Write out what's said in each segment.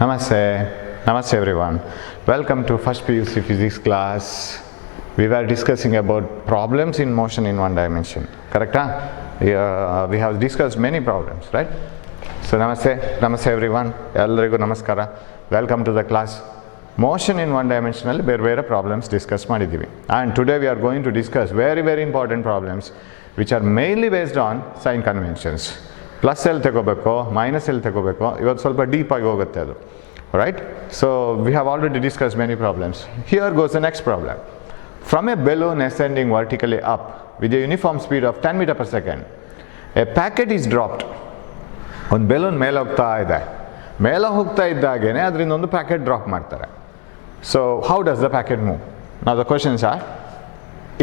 Namaste everyone. Welcome to first PUC physics class. We were discussing about problems in motion in one dimension. Correct? We have discussed many problems, right? So namaste everyone. Ellarigu namaskara. Welcome to the class. Motion in one dimension alli ಬೇರೆ problems discuss ಮಾಡಿದ್ದೀವಿ. And today we are going to discuss very important problems which are mainly based on sign conventions. Plus ಎಲ್ಲಿ ತಗೋಬೇಕು, minus ಎಲ್ಲಿ ತಗೋಬೇಕು, ಇವತ್ತು ಸ್ವಲ್ಪ ಡೀಪಾಗಿ ಹೋಗುತ್ತೆ ಅದು. Right? So we have already discussed many problems. Here goes the next problem. From a balloon ascending vertically up with a uniform speed of 10 meters per second, a packet is dropped. ಒಂದು balloon ಮೇಲೆ ಹೋಗ್ತಾ ಇದ್ದಾಗೇನೆ ಅದರಿಂದ ಒಂದು packet drop ಮಾಡ್ತಾರೆ. So how does the packet move? Now the questions are,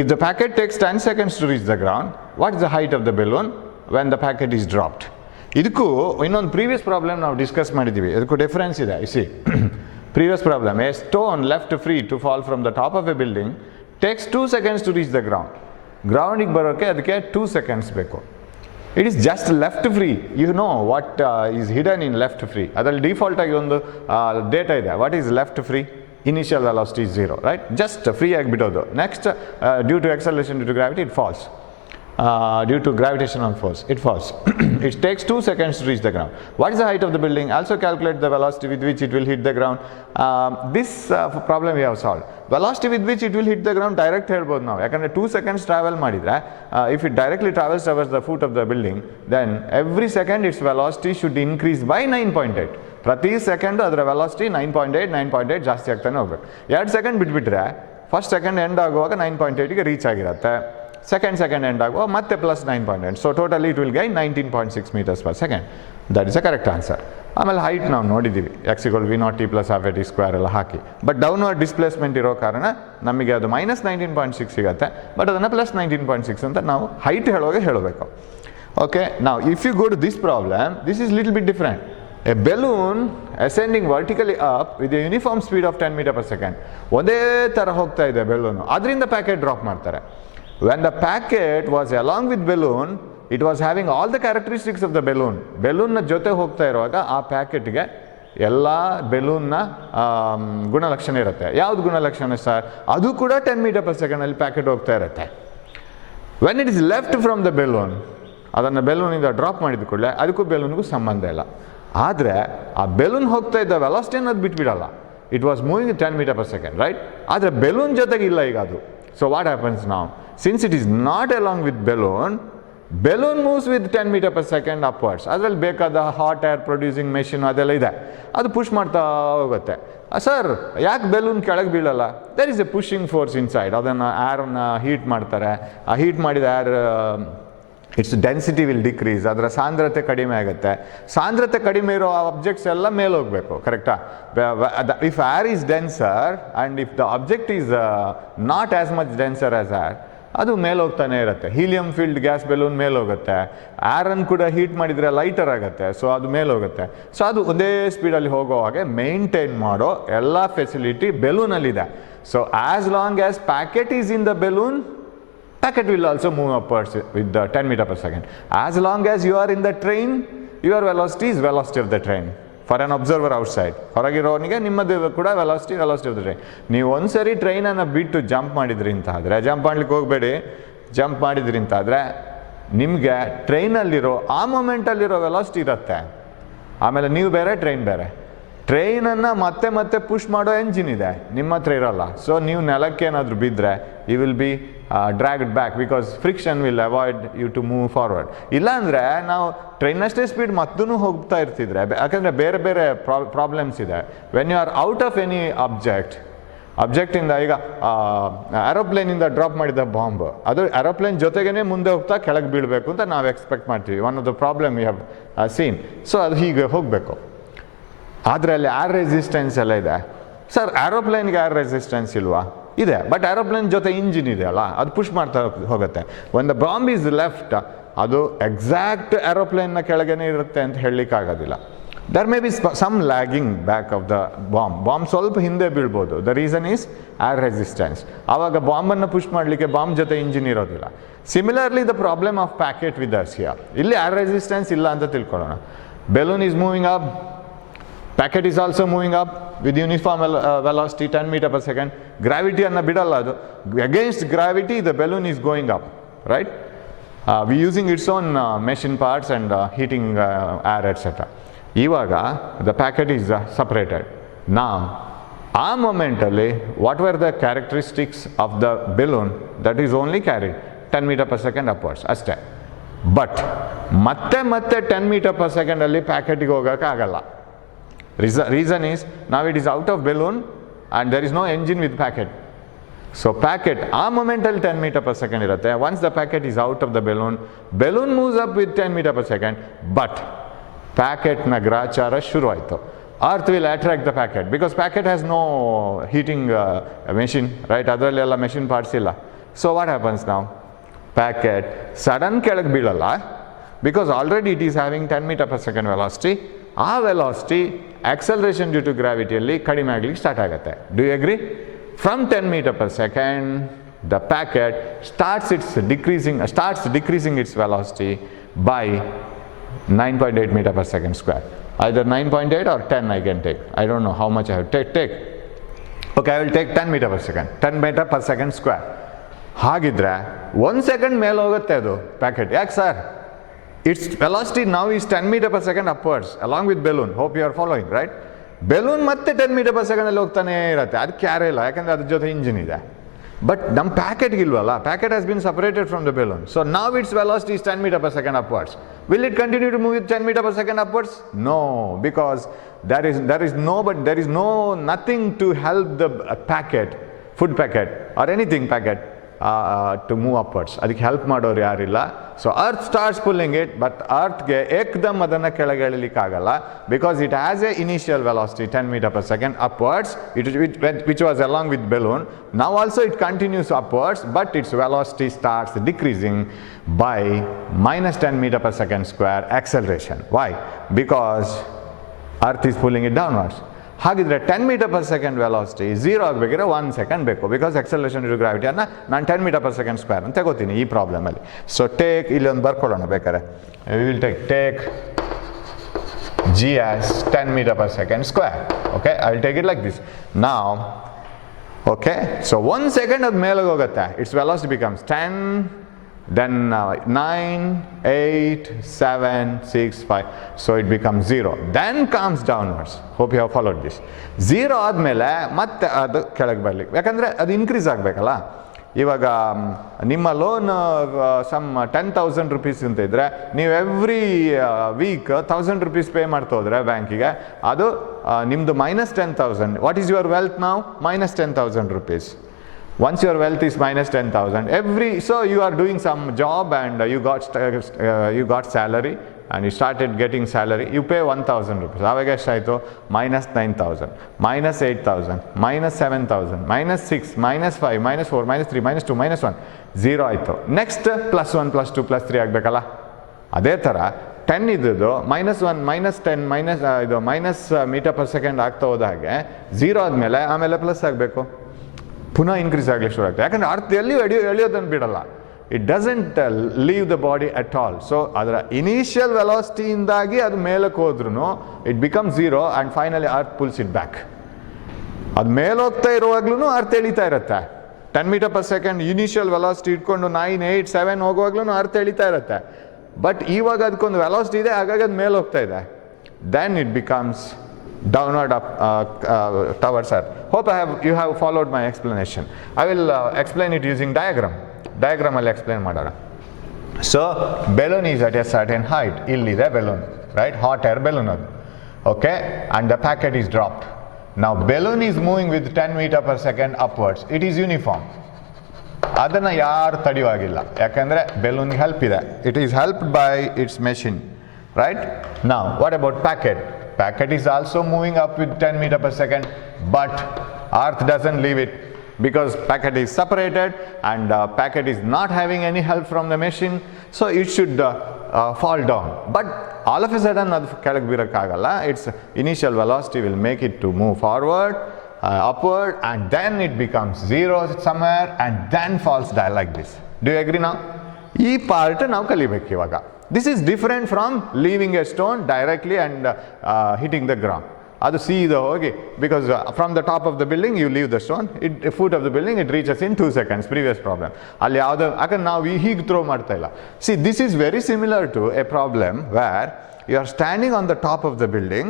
if the packet takes 10 seconds to reach the ground, what is the height of the balloon when the packet is dropped? ಇದಕ್ಕೂ ಇನ್ನೊಂದು previous problem ನಾವು discuss ಮಾಡಿದ್ದೀವಿ. ಇದಕ್ಕೂ difference ಇದೆ. See previous problem, a stone left free to fall from the top of a building takes 2 seconds to reach the ground. ಗ್ರೌಂಡಿಗೆ ಬರೋಕ್ಕೆ ಅದಕ್ಕೆ 2 seconds ಬೇಕು. It is just left free. You know what is hidden in left free. ಅದರಲ್ಲಿ default ಆಗಿ ಒಂದು data ಇದೆ. What is left free? Initial velocity is 0, right? Just free ಆಗಿಬಿಡೋದು. Next due to acceleration due to gravity it falls. Due to gravitational force, it falls. It takes 2 seconds to reach the ground. What is the height of the building? Also calculate the velocity with which it will hit the ground. This problem we have solved. Velocity with which it will hit the ground direct ಹೇಳ್ಬೋದು ನಾವು. ಯಾಕಂದರೆ 2 seconds travel ಮಾಡಿದರೆ, if it directly travels towards the foot of the building, then every second its velocity should increase by 9.8. ಪ್ರತಿ second ಅದರ velocity 9.8 ಜಾಸ್ತಿ ಆಗ್ತಾನೆ ಹೋಗ್ಬೇಕು. 2 second ಬಿಟ್ಬಿಟ್ರೆ ಫಸ್ಟ್ ಸೆಕೆಂಡ್ ಎಂಡ್ ಆಗುವಾಗ 9.8ಗೆ ರೀಚ್ ಆಗಿರುತ್ತೆ. ಸೆಕೆಂಡ್ ಎಂಡ್ ಆಗುವ ಮತ್ತೆ plus 9.8. So totally it will gain 19.6 meters per second. That is a correct answer. ಆಮೇಲೆ ಹೈಟ್ ನಾವು ನೋಡಿದ್ದೀವಿ, x=v0t + ½ ಎಲ್ಲ ಹಾಕಿ. ಬಟ್ ಡೌನ್ವರ್ಡ್ ಡಿಸ್ಪ್ಲೇಸ್ಮೆಂಟ್ ಇರೋ ಕಾರಣ ನಮಗೆ ಅದು -19.6 ಸಿಗುತ್ತೆ. ಬಟ್ ಅದನ್ನು +19.6 ಅಂತ ನಾವು ಹೈಟ್ ಹೇಳಬೇಕು. ಓಕೆ, ನಾವು if you go to this problem, this is little bit different. A balloon ascending vertically up with a uniform speed of 10 meters per second. ಒಂದೇ ಥರ ಹೋಗ್ತಾ ಇದೆ ಬೆಲೂನು, ಅದರಿಂದ ಪ್ಯಾಕೆಟ್ ಡ್ರಾಪ್ ಮಾಡ್ತಾರೆ. When the packet was along with balloon, it was having all the characteristics of the balloon. ಬೆಲೂನ್ನ ಜೊತೆ ಹೋಗ್ತಾ ಇರುವಾಗ ಆ ಪ್ಯಾಕೆಟ್ಗೆ ಎಲ್ಲ ಬೆಲೂನ್ನ ಗುಣಲಕ್ಷಣ ಇರುತ್ತೆ. ಯಾವ್ದು ಗುಣಲಕ್ಷಣ ಸರ್? ಅದು ಕೂಡ 10 meters per second ಅಲ್ಲಿ ಪ್ಯಾಕೆಟ್ ಹೋಗ್ತಾ ಇರುತ್ತೆ. When it is left from the balloon, ಅದನ್ನು ಬೆಲೂನಿಂದ ಡ್ರಾಪ್ ಮಾಡಿದ ಕೂಡಲೇ ಅದಕ್ಕೂ ಬೆಲೂನ್ಗೂ ಸಂಬಂಧ ಇಲ್ಲ. ಆದರೆ ಆ ಬೆಲೂನ್ ಹೋಗ್ತಾ ಇದ್ದ ವೆಲಾಸಿಟಿ ಅನ್ನೋದು ಬಿಟ್ಬಿಡಲ್ಲ. It was moving 10 meters per second, right? ಆದರೆ ಬೆಲೂನ್ ಜೊತೆಗೆ ಇಲ್ಲ ಈಗ ಅದು. So what happens now? Since it is not along with balloon moves with 10 meters per second upwards. ಅದರಲ್ಲಿ ಬೇಕಾದ ಹಾಟ್ ಏರ್ ಪ್ರೊಡ್ಯೂಸಿಂಗ್ ಮೆಷಿನ್ ಅದೆಲ್ಲ ಇದೆ, ಅದು ಪುಷ್ ಮಾಡ್ತಾ ಹೋಗುತ್ತೆ. ಸರ್ ಯಾಕೆ ಬೆಲೂನ್ ಕೆಳಗೆ ಬೀಳಲ್ಲ? There is a pushing force inside. ಅದನ್ನು ಏರನ್ನು ಹೀಟ್ ಮಾಡ್ತಾರೆ. ಆ ಹೀಟ್ ಮಾಡಿದ air its density will decrease. ಅದರ ಸಾಂದ್ರತೆ ಕಡಿಮೆ ಆಗುತ್ತೆ. ಸಾಂದ್ರತೆ ಕಡಿಮೆ ಇರೋ ಆಬ್ಜೆಕ್ಟ್ಸ್ ಎಲ್ಲ ಮೇಲೆ ಹೋಗಬೇಕು, ಕರೆಕ್ಟಾ? If air is denser and if the object is not as much denser as air, ಅದು ಮೇಲೆ ಹೋಗ್ತಾನೆ ಇರುತ್ತೆ. ಹೀಲಿಯಂ ಫೀಲ್ಡ್ ಗ್ಯಾಸ್ ಬೆಲೂನ್ ಮೇಲೆ ಹೋಗುತ್ತೆ. ಏರನ್ನು ಕೂಡ ಹೀಟ್ ಮಾಡಿದರೆ ಲೈಟರ್ ಆಗುತ್ತೆ, ಸೊ ಅದು ಮೇಲೆ ಹೋಗುತ್ತೆ. ಸೊ ಅದು ಒಂದೇ ಸ್ಪೀಡಲ್ಲಿ ಹೋಗೋ ಹಾಗೆ ಮೇಂಟೈನ್ ಮಾಡೋ ಎಲ್ಲ ಫೆಸಿಲಿಟಿ ಬೆಲೂನಲ್ಲಿದೆ. So as long as packet is in the balloon, packet will also move upwards with the 10 meters per second. As long as you are in the train, your velocity is velocity of the train for an observer outside. ಹೊರಗಿರೋನಿಗೆ ನಿಮ್ಮದು ಕೂಡ velocity of the train. ನೀವು ಒಂದ್ಸರಿ ಟ್ರೈನನ್ನು ಬಿಟ್ಟು jump ಮಾಡಿದ್ರಿ ಅಂತ ಆದರೆ, jump ಮಾಡ್ಲಿಕ್ಕೆ ಹೋಗಬೇಡಿ, ಜಂಪ್ ಮಾಡಿದ್ರಿ ಅಂತ ಆದರೆ ನಿಮಗೆ ಟ್ರೈನಲ್ಲಿರೋ ಆ ಮೊಮೆಂಟಲ್ಲಿರೋ ವೆಲಾಸಿಟಿ ಇರುತ್ತೆ. ಆಮೇಲೆ ನೀವು ಬೇರೆ, ಟ್ರೈನ್ ಬೇರೆ. ಟ್ರೈನನ್ನು ಮತ್ತೆ ಪುಷ್ ಮಾಡೋ ಎಂಜಿನ್ ಇದೆ, ನಿಮ್ಮ ಹತ್ರ ಇರೋಲ್ಲ. ಸೊ ನೀವು ನೆಲಕ್ಕೆ ಏನಾದರೂ ಬಿದ್ದರೆ you will be dragged back because friction will avoid you to move forward. ಇಲ್ಲಾಂದರೆ ನಾವು ಟ್ರೈನಷ್ಟೇ ಸ್ಪೀಡ್ ಮತ್ತೂ ಹೋಗ್ತಾ ಇರ್ತಿದ್ರೆ, ಯಾಕಂದರೆ ಬೇರೆ ಪ್ರಾಬ್ಲಮ್ಸ್ ಇದೆ. When you are out of any ಅಬ್ಜೆಕ್ಟಿಂದ, ಈಗ ಏರೋಪ್ಲೇನಿಂದ ಡ್ರಾಪ್ ಮಾಡಿದ ಬಾಂಬ್, ಅದು ಏರೋಪ್ಲೇನ್ ಜೊತೆಗೇ ಮುಂದೆ ಹೋಗ್ತಾ ಕೆಳಗೆ ಬೀಳಬೇಕು ಅಂತ ನಾವು ಎಕ್ಸ್ಪೆಕ್ಟ್ ಮಾಡ್ತೀವಿ. One of the problem we have seen. So ಅದು ಹೀಗೆ ಹೋಗಬೇಕು. ಆದರೆ ಅಲ್ಲಿ ಏರ್ ರೆಸಿಸ್ಟೆನ್ಸ್ ಎಲ್ಲ ಇದೆ. ಸರ್ ಏರೋಪ್ಲೇನ್ಗೆ ಏರ್ ರೆಸಿಸ್ಟೆನ್ಸ್ ಇಲ್ವಾ? ಇದೆ, ಬಟ್ ಏರೋಪ್ಲೇನ್ ಜೊತೆ ಇಂಜಿನ್ ಇದೆ ಅಲ್ಲ, ಅದು ಪುಷ್ ಮಾಡ್ತಾ ಹೋಗುತ್ತೆ. One the bomb is left, ಅದು ಎಕ್ಸಾಕ್ಟ್ ಏರೋಪ್ಲೇನ್ನ ಕೆಳಗೇನೆ ಇರುತ್ತೆ ಅಂತ ಹೇಳಲಿಕ್ಕಾಗೋದಿಲ್ಲ. There may be some lagging back of the bomb ಸ್ವಲ್ಪ ಹಿಂದೆ ಬೀಳ್ಬೋದು. The reason is air resistance. ಆವಾಗ ಬಾಂಬನ್ನು ಪುಷ್ ಮಾಡಲಿಕ್ಕೆ ಬಾಂಬ್ ಜೊತೆ ಇಂಜಿನ್ ಇರೋದಿಲ್ಲ. Similarly the problem of packet with us here. ಇಲ್ಲಿ ಏರ್ ರೆಸಿಸ್ಟೆನ್ಸ್ ಇಲ್ಲ ಅಂತ ತಿಳ್ಕೊಳ್ಳೋಣ. Balloon is moving up, Packet is also moving up with uniform velocity 10 meter per second. Gravity anna bidalla adu. Against gravity the balloon is going up, right? We using its own machine parts and heating air, etc. Ivaga the packet is separated. Now a momentally what were the characteristics of the balloon that is only carried 10 meter per second upwards aste. But ಮತ್ತೆ 10 meter per second alli packet ಗೆ ಹೋಗಕ್ಕೆ ಆಗಲ್ಲ. Reason is now it is out of balloon and there is no engine with packet. So packet a momental 10 meter per second irutte. Once the packet is out of the balloon, balloon moves up with 10 meter per second, but packet na grachara shuru aitu. Earth will attract the packet because packet has no heating machine, right? Adralli machine parts illa. So what happens now? Packet sudden kelag beelalla because already it is having 10 meter per second velocity. A velocity acceleration due to gravity alli kadime agಲಿಕ್ಕೆ start ಆಗುತ್ತೆ. Do you agree? From 10 meter per second the packet starts decreasing its velocity by 9.8 meter per second square. Either 9.8 or 10 I can take. I don't know how much I have to take. Okay, I will take 10 meter per second. 10 meter per second square. ಹಾಗಿದ್ರೆ 1 second ಮೇಲೆ ಹೋಗುತ್ತೆ ಅದು packet. ಯಾಕೆ sir? Its velocity now is 10 meter per second upwards along with balloon. Hope you are following, right? Balloon ಮತ್ತೆ 10 meter per second ಅಲ್ಲಿ ಹೋಗ್ತಾನೆ ಇರುತ್ತೆ. ಅದಕ್ಕೆ ಯಾರೇ ಇಲ್ಲ, ಯಾಕಂದ್ರೆ ಅದ್ರ ಜೊತೆ ಇಂಜಿನ್ ಇದೆ. But ನಮ್ಮ ಪ್ಯಾಕೆಟ್ ಇಲ್ವಲ್ಲ, packet has been separated from the balloon. So now its velocity is 10 meter per second upwards. Will it continue to move with 10 meter per second upwards? No, because there is nothing to help the packet, food packet or anything packet to move upwards. ಅದಕ್ಕೆ help ಮಾಡೋರು ಯಾರಿಲ್ಲ. So earth starts pulling it, but earth ಗೆ ಏಕದಮ್ ಅದನ್ನ ಕೆಳಗೆ ಎಳಿಲಿಕ್ಕೆ ಆಗಲ್ಲ because it has a initial velocity 10 meter per second upwards which was along with balloon. Now also it continues upwards, but its velocity starts decreasing by minus 10 meter per second square acceleration. Why? Because earth is pulling it downwards. ಹಾಗಿದ್ರೆ 10 meter per second velocity 0 ಆಗಬೇಕಿದ್ರೆ 1 second ಬೇಕು because acceleration due to gravity ಅನ್ನ ನಾನು 10 meter per second square ಅಂತ ತಗೋತೀನಿ ಈ problem ಅಲ್ಲಿ. So take ಇಲ್ಲಿ ಒಂದು ಬರ್ಕೊಳ್ಳೋಣ ಬೇಕಾದ್ರೆ. We will take g as 10 meter per second square. Okay, I will take it like this. Now okay, so 1 second ಅದು ಮೇಲೆ ಹೋಗುತ್ತೆ. Its velocity becomes 10, then 9, 8, 7, 6, 5. So it becomes 0. Then comes downwards. Hope you have followed this. 0 ಆದಮೇಲೆ ಮತ್ತೆ ಅದು ಕೆಳಗೆ ಬರಲಿಕ್ಕೆ, ಯಾಕಂದರೆ ಅದು ಇನ್ಕ್ರೀಸ್ ಆಗಬೇಕಲ್ಲ. ಇವಾಗ ನಿಮ್ಮ ಲೋನ್ ಸಮ್ 10,000 rupees ಅಂತ ಇದ್ದರೆ ನೀವು ಎವ್ರಿ ವೀಕ್ 1,000 rupees ಪೇ ಮಾಡ್ತಾ ಹೋದರೆ ಬ್ಯಾಂಕಿಗೆ, ಅದು ನಿಮ್ಮದು minus 10,000. What is your wealth ನಾವು? minus 10,000 rupees. Once your wealth is minus 10,000, so you are doing some job and you got salary and you started getting salary, you pay 1,000 rupees. ಆವಾಗ ಎಷ್ಟಾಯಿತು? minus 9,000, minus 8,000, minus 7,000, minus 6, minus 5, minus 4, minus 3, minus 2, minus 1, 0 ಆಯಿತು. Next plus 1, plus 2, plus 3 ಆಗಬೇಕಲ್ಲ. ಅದೇ ಥರ 10 ಇದ್ದದ್ದು minus 1, minus 10, minus meter per second ಆಗ್ತಾ ಹೋದಾಗೆ 0 ಆದಮೇಲೆ ಆಮೇಲೆ ಪ್ಲಸ್ ಆಗಬೇಕು, ಪುನಃ ಇನ್ಕ್ರೀಸ್ ಆಗಲಿಕ್ಕೆ ಶುರು ಆಗ್ತದೆ. ಯಾಕಂದರೆ ಅರ್ಥ ಎಲ್ಲಿಯೂ ಎಳೆಯೋದನ್ನು ಬಿಡಲ್ಲ. It doesn't leave the body at all. So ಅದರ ಇನಿಷಿಯಲ್ ವೆಲಾಸಿಟಿಯಿಂದಾಗಿ ಅದು ಮೇಲಕ್ಕೆ ಹೋದ್ರೂ it becomes 0 and finally earth pulls it back. ಅದು ಮೇಲೆ ಹೋಗ್ತಾ ಇರುವಾಗ್ಲೂ ಅರ್ಥ ಎಳಿತಾ ಇರುತ್ತೆ. 10 meter per second initial velocity ಇಟ್ಕೊಂಡು 9, 8, 7 ಹೋಗುವಾಗ್ಲೂ ಅರ್ಥ ಎಳಿತಾ ಇರುತ್ತೆ. ಬಟ್ ಇವಾಗ ಅದಕ್ಕೊಂದು ವೆಲಾಸಿಟಿ ಇದೆ, ಹಾಗಾಗಿ ಅದು ಮೇಲೆ ಹೋಗ್ತಾ ಇದೆ. Then it becomes downward up towards earth. Hope you have followed my explanation. I will explain it using diagram. Diagram alli explain madara. So balloon is at a certain height. Illide balloon, right? Hot air balloon adu. Okay, and the packet is dropped. Now balloon is moving with 10 meter per second upwards. It is uniform. ಅದನ್ನ ಯಾರು ತಡೆಯುವಾಗಿಲ್ಲ, ಯಾಕಂದ್ರೆ balloon help ಇದೆ. It is helped by its machine, right? Now what about packet? Packet is also moving up with 10 meter per second, but earth doesn't leave it because packet is separated and packet is not having any help from the machine, so it should fall down. But all of a sudden adu kelag birakagalla. Its initial velocity will make it to move forward, upward, and then it becomes 0 somewhere and then falls down like this. Do you agree now? Ee part ನಾವು ಕಲಿಬೇಕು ಇವಾಗ. This is different from leaving a stone directly and hitting the ground. ಅದು ಸೀದಾ ಹೋಗಿ, because from the top of the building you leave the stone, foot of the building it reaches in 2 seconds. Previous problem ಅಲ್ಲಿ ಯಾವುದೋ ಯಾಕಂದ್ರೆ ನಾವು ಹೀಗೆ throw ಮಾಡ್ತಾ ಇಲ್ಲ. See, this is very similar to a problem where you are standing on the top of the building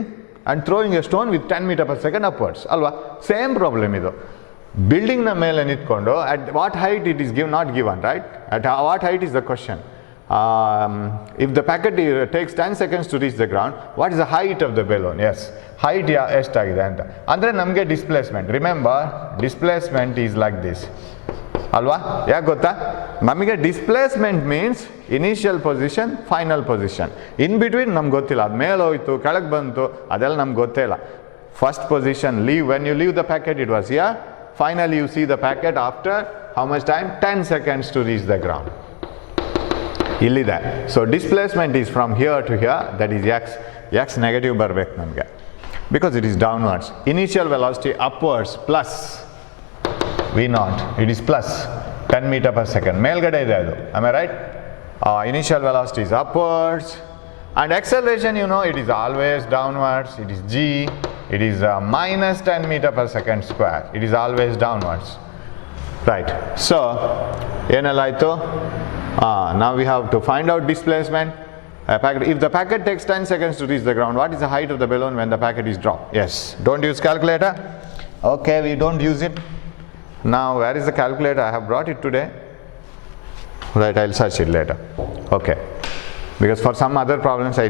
and throwing a stone with 10 meters per second upwards ಅಲ್ವಾ? Same problem ಇದು. Building ನ ಮೇಲೆ ನಿಂತ್ಕೊಂಡು at what height it is not given, right? At what height is the question. If the packet takes 10 seconds to reach the ground, what is the height of the balloon? Yes, height ಎಷ್ಟಾಗಿದೆ ಅಂತ ಅಂದರೆ ನಮಗೆ displacement. Remember, displacement is like this ಅಲ್ವಾ? ಯಾಕೆ ಗೊತ್ತಾ? ನಮಗೆ displacement means initial position, final position. In between ನಮ್ಗೆ ಗೊತ್ತಿಲ್ಲ, ಅದು ಮೇಲೆ ಹೋಯ್ತು ಕೆಳಗೆ ಬಂತು ಅದೆಲ್ಲ ನಮ್ಗೆ ಗೊತ್ತೇ ಇಲ್ಲ. First position when you leave the packet it was here. Finally you see the packet after how much time? 10 seconds to reach the ground. ಇಲ್ಲಿದೆ. So displacement is from here to here, that is x negative ಬರಬೇಕು ನಮಗೆ, because it is downwards. Initial velocity upwards plus v0, it is plus 10 meter per second. ಮೇಲ್ಗಡೆ ಇದೆ ಅದು, am I right? Initial velocity is upwards, and acceleration you know it is always downwards. It is g, it is minus 10 meter per second square. It is always downwards, right? So ಏನಲ್ಲಾಯಿತು? Now we have to find out displacement. If the packet takes 10 seconds to reach the ground, what is the height of the balloon when the packet is dropped? Yes, don't use calculator. Okay, we don't use it. Now where is the calculator? I have brought it today, right? I'll search it later. Okay, because for some other problems I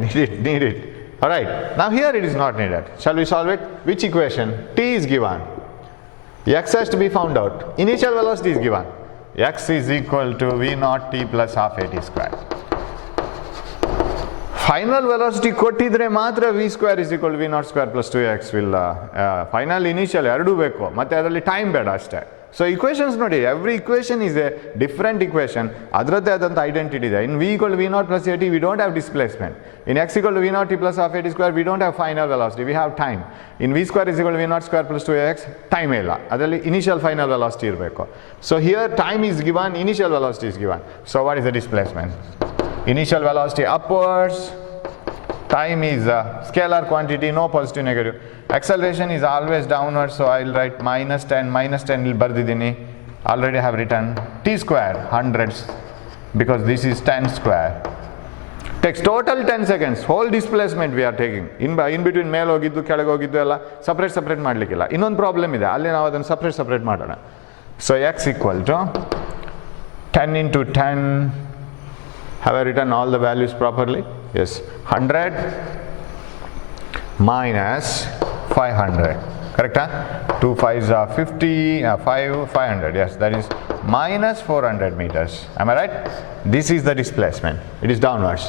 need it. Alright, now here it is not needed. Shall we solve it? Which equation? T is given, x has to be found out, initial velocity is given, x is equal to v0 t plus half at square. Final velocity ಕೊಟ್ಟಿದ್ರೆ ಮಾತ್ರ v square is equal to v0 square plus 2x will final initial ಎರಡೂ ಬೇಕು, ಮತ್ತೆ ಅದರಲ್ಲಿ time ಬೇಡ ಅಷ್ಟೇ. So equations ನೋಡಿ, every equation is a different equation, ಅದರದ್ದೇ ಆದಂಥ ಐಡೆಂಟಿಟಿ ಇದೆ. In v equal to v0 plus at we don't have displacement. In x equal to v0 t plus half at square we don't have final velocity, we have time. In v square is equal to v0 square plus 2x, time ಇಲ್ಲ, ಅದರಲ್ಲಿ initial final velocity ಇರಬೇಕು. So here time is given, initial velocity is given. So what is the displacement? Initial velocity upwards, time is a scalar quantity, no positive negative. Acceleration is always downwards, so I'll write minus 10 ಇಲ್ಲಿ ಬರ್ದಿದ್ದೀನಿ. Already have written t square hundreds because this is 10 square. Takes total 10 seconds. Whole displacement we are taking. In between ಮೇಲೆ ಹೋಗಿದ್ದು ಕೆಳಗೆ ಹೋಗಿದ್ದು ಎಲ್ಲ separate ಮಾಡಲಿಕ್ಕಿಲ್ಲ. ಇನ್ನೊಂದು problem ಇದೆ, ಅಲ್ಲಿ ನಾವು ಅದನ್ನು ಸಪ್ರೇಟ್ ಮಾಡೋಣ. So x equal to 10 into 10. Have I written all the values properly? Yes. 100 minus 500. Correct? 2 5s are 50, 500. Yes, that is minus 400 meters. Am I right? This is the displacement. It is downwards.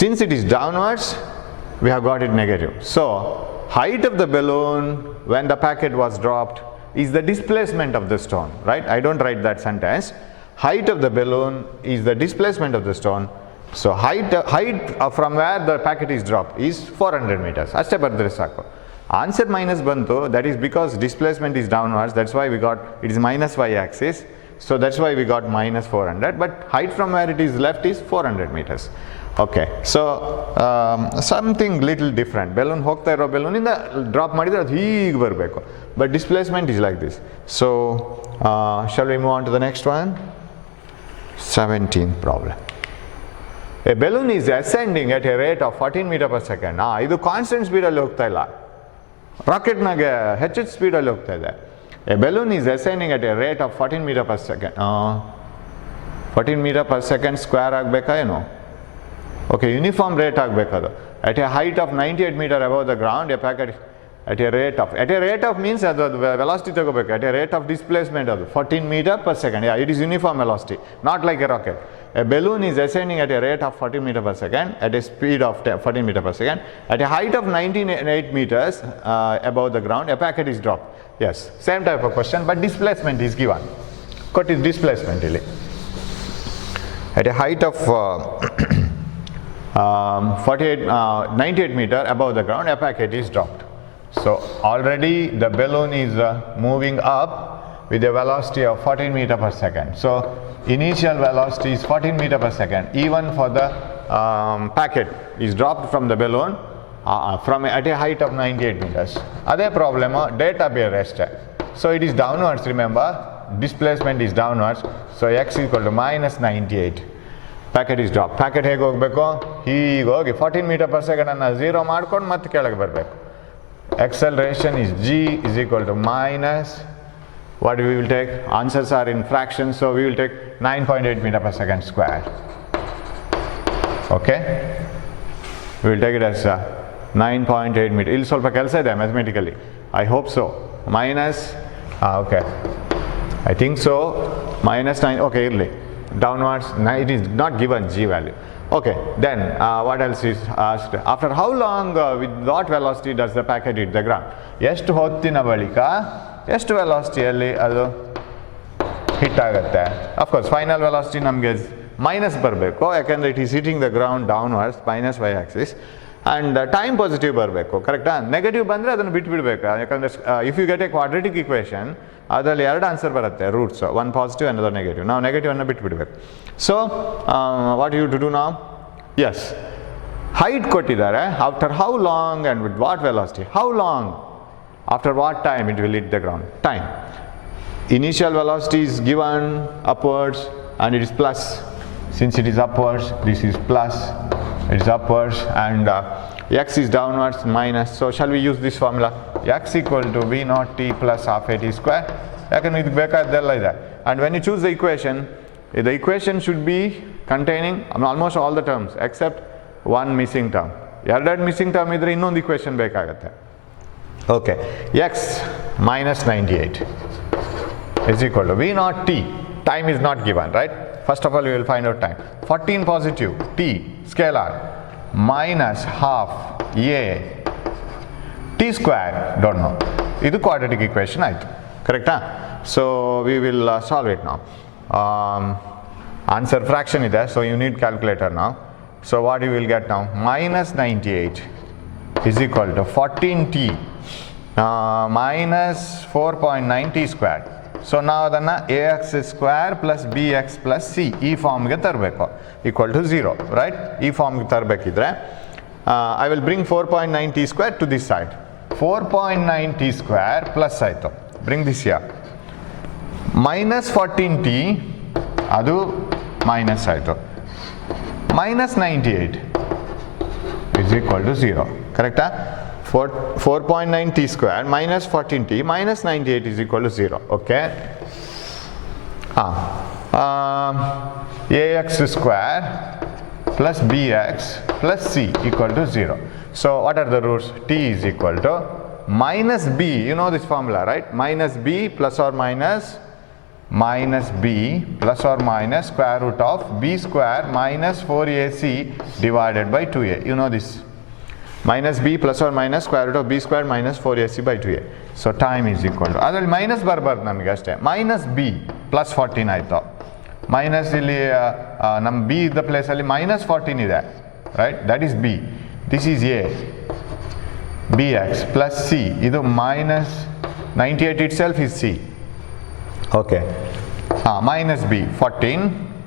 Since it is downwards, we have got it negative. So, height of the balloon when the packet was dropped is the displacement of the stone, right? I don't write that sentence. Height of the balloon is the displacement of the stone. So height from where the packet is dropped is 400 meters. ಅಷ್ಟೇ ಬರೆದ್ರೆ ಸಾಕು. Answer minus ಬಂತು, that is because displacement is downwards, that's why we got, it is minus y axis, so that's why we got minus 400, but height from where it is left is 400 meters. Okay, so something little different. Balloon ಹೋಗ್ತಾ ಇರೋ balloon ಇಂದ drop ಮಾಡಿದ್ರೆ ಅದು ಹೀಗೆ ಬರಬೇಕು, but displacement is like this. So shall we move on to the next one? 17th problem. A balloon is ascending at a rate of 14 meter per second. ಇದು constant ಸ್ಪೀಡಲ್ಲಿ ಹೋಗ್ತಾ ಇಲ್ಲ, ರಾಕೆಟ್ನಾಗೆ ಹೆಚ್ಚಿನ ಸ್ಪೀಡಲ್ಲಿ ಹೋಗ್ತಾ ಇದೆ. A balloon is ascending at a rate of 14 meter per second. 14 meter per second square ಆಗಬೇಕಾ ಏನು? Okay, uniform rate ಆಗಬೇಕದು. At a height of 98 meter above the ground, a packet at a rate of means ಅದು velocity ತಗೋಬೇಕು. At a rate of displacement ಅದು 14 meter per second. Yeah, it is uniform velocity, not like a rocket. A balloon is ascending at a rate of 14 meter per second at a speed of 14 meter per second. At a height of 98 meters above the ground, a packet is dropped. Yes, same type of question, but displacement is given. What is displacement really? At a height of 98 meter above the ground, a packet is dropped. So already the balloon is moving up with a velocity of 14 meter per second. So initial velocity is 14 meter per second. Even for the packet is dropped from the balloon, from at a height of 98 meters. Other problem, data bear rest. So it is downwards, remember, displacement is downwards, so x equal to minus 98. Packet is dropped. Packet ಹೇಗೆ ಹೋಗಬೇಕು, ಹೀಗೆ ಹೋಗಿ 14 meter per second ಅನ್ನು 0 ಮಾಡ್ಕೊಂಡು ಮತ್ತೆ ಕೆಳಗೆ ಬರಬೇಕು. Acceleration is g is equal to minus, what we will take, answers are in fractions, so we will take 9.8 meter per second square. Okay, we will take it as 9.8 meter. ಇಲ್ಲಿ ಸ್ವಲ್ಪ ಕೆಲಸ ಇದೆ mathematically, I hope so. Minus, okay, I think so, minus 9, okay, irli. Downwards, it is not given g value. Okay, then what else is asked? After how long, with what velocity does the packet hit the ground? ಎಷ್ಟು ಹೊತ್ತಿನ ಬಳಿಕ ಎಷ್ಟು ವೆಲಾಸಿಟಿಯಲ್ಲಿ ಅದು hit ಆಗುತ್ತೆ? Of course, final velocity ನಮಗೆ minus ಬರಬೇಕು, ಯಾಕಂದರೆ it is hitting the ground downwards minus Y axis. And time positive ಬರಬೇಕು, ಕರೆಕ್ಟಾ? ನೆಗೆಟಿವ್ ಬಂದರೆ ಅದನ್ನು ಬಿಟ್ಬಿಡ್ಬೇಕು, ಯಾಕಂದರೆ if you get a quadratic equation ಅದರಲ್ಲಿ ಎರಡು ಆನ್ಸರ್ ಬರುತ್ತೆ, ರೂಟ್ಸ್, ಒನ್ ಪಾಸಿಟಿವ್ ಅನ್ನೋದು ನೆಗೆಟಿವ್. ನಾವು ನೆಗೆಟಿವನ್ನು ಬಿಟ್ಬಿಡ್ಬೇಕು. So what you to do now? Yes, height ಕೊಟ್ಟಿದ್ದಾರೆ. After how long and with what velocity? How long, after what time it will hit the ground? Time. Initial velocity is given upwards and it is plus. Since it is upwards, this is plus, it is upwards, and x is downwards, minus. So shall we use this formula? X equal to v naught t plus half a t square. ಯಾಕಂದ್ರೆ ಇದು ಬೇಕಾದ್ದೆಲ್ಲ ಇದೆ. And when you choose the equation should be containing almost all the terms except one missing term. ಎರಡೆರಡು missing term ಇದ್ರೆ ಇನ್ನೊಂದು equation ಬೇಕಾಗುತ್ತೆ. Okay, x minus 98 is equal to v naught t. Time is not given, right? First of all, we will find out time. 14 positive t scalar minus half a t square, don't know. Idu quadratic equation aitu, correct? So we will solve it now. Answer fraction ide, so you need calculator now. So what you will get now? Minus 98 is equal to 14t minus 4.9 t square. So ನಾವು ಅದನ್ನು A X square plus B X plus C ಈ ಫಾರ್ಮ್ಗೆ ತರಬೇಕು, equal to 0, right? ಈ ಫಾರ್ಮ್ಗೆ ತರಬೇಕಿದ್ರೆ I will bring 4.9 T square to this side. 4.9 T square plus ಆಯಿತು, bring this here. Minus 14t ಅದು ಮೈನಸ್ ಆಯಿತು. ಮೈನಸ್ 98 ಇಸ್ ಈಕ್ವಲ್ ಟು 0, ಕರೆಕ್ಟಾ? 4.9 t square minus 14t minus 98 is equal to 0. Okay. Ax square plus bx plus c equal to 0. So what are the roots? T is equal to minus b. You know this formula, right? Minus b plus or minus b plus or minus square root of b square minus 4ac divided by 2a. You know this. Minus b plus or minus square root of b square minus 4ac by 2a. So time is equal to, ಅದರಲ್ಲಿ minus ಬರಬಾರ್ದು ನಮಗೆ ಅಷ್ಟೇ. Minus B plus 14 ಆಯಿತು. Minus ಇಲ್ಲಿ ನಮ್ಮ B ಇದ್ದ ಪ್ಲೇಸಲ್ಲಿ minus 14 ಇದೆ, right? That is B. This is A B X plus C. ಇದು ಮೈನಸ್ 98 ಇಟ್ ಸೆಲ್ಫ್ is C. Okay, minus B 14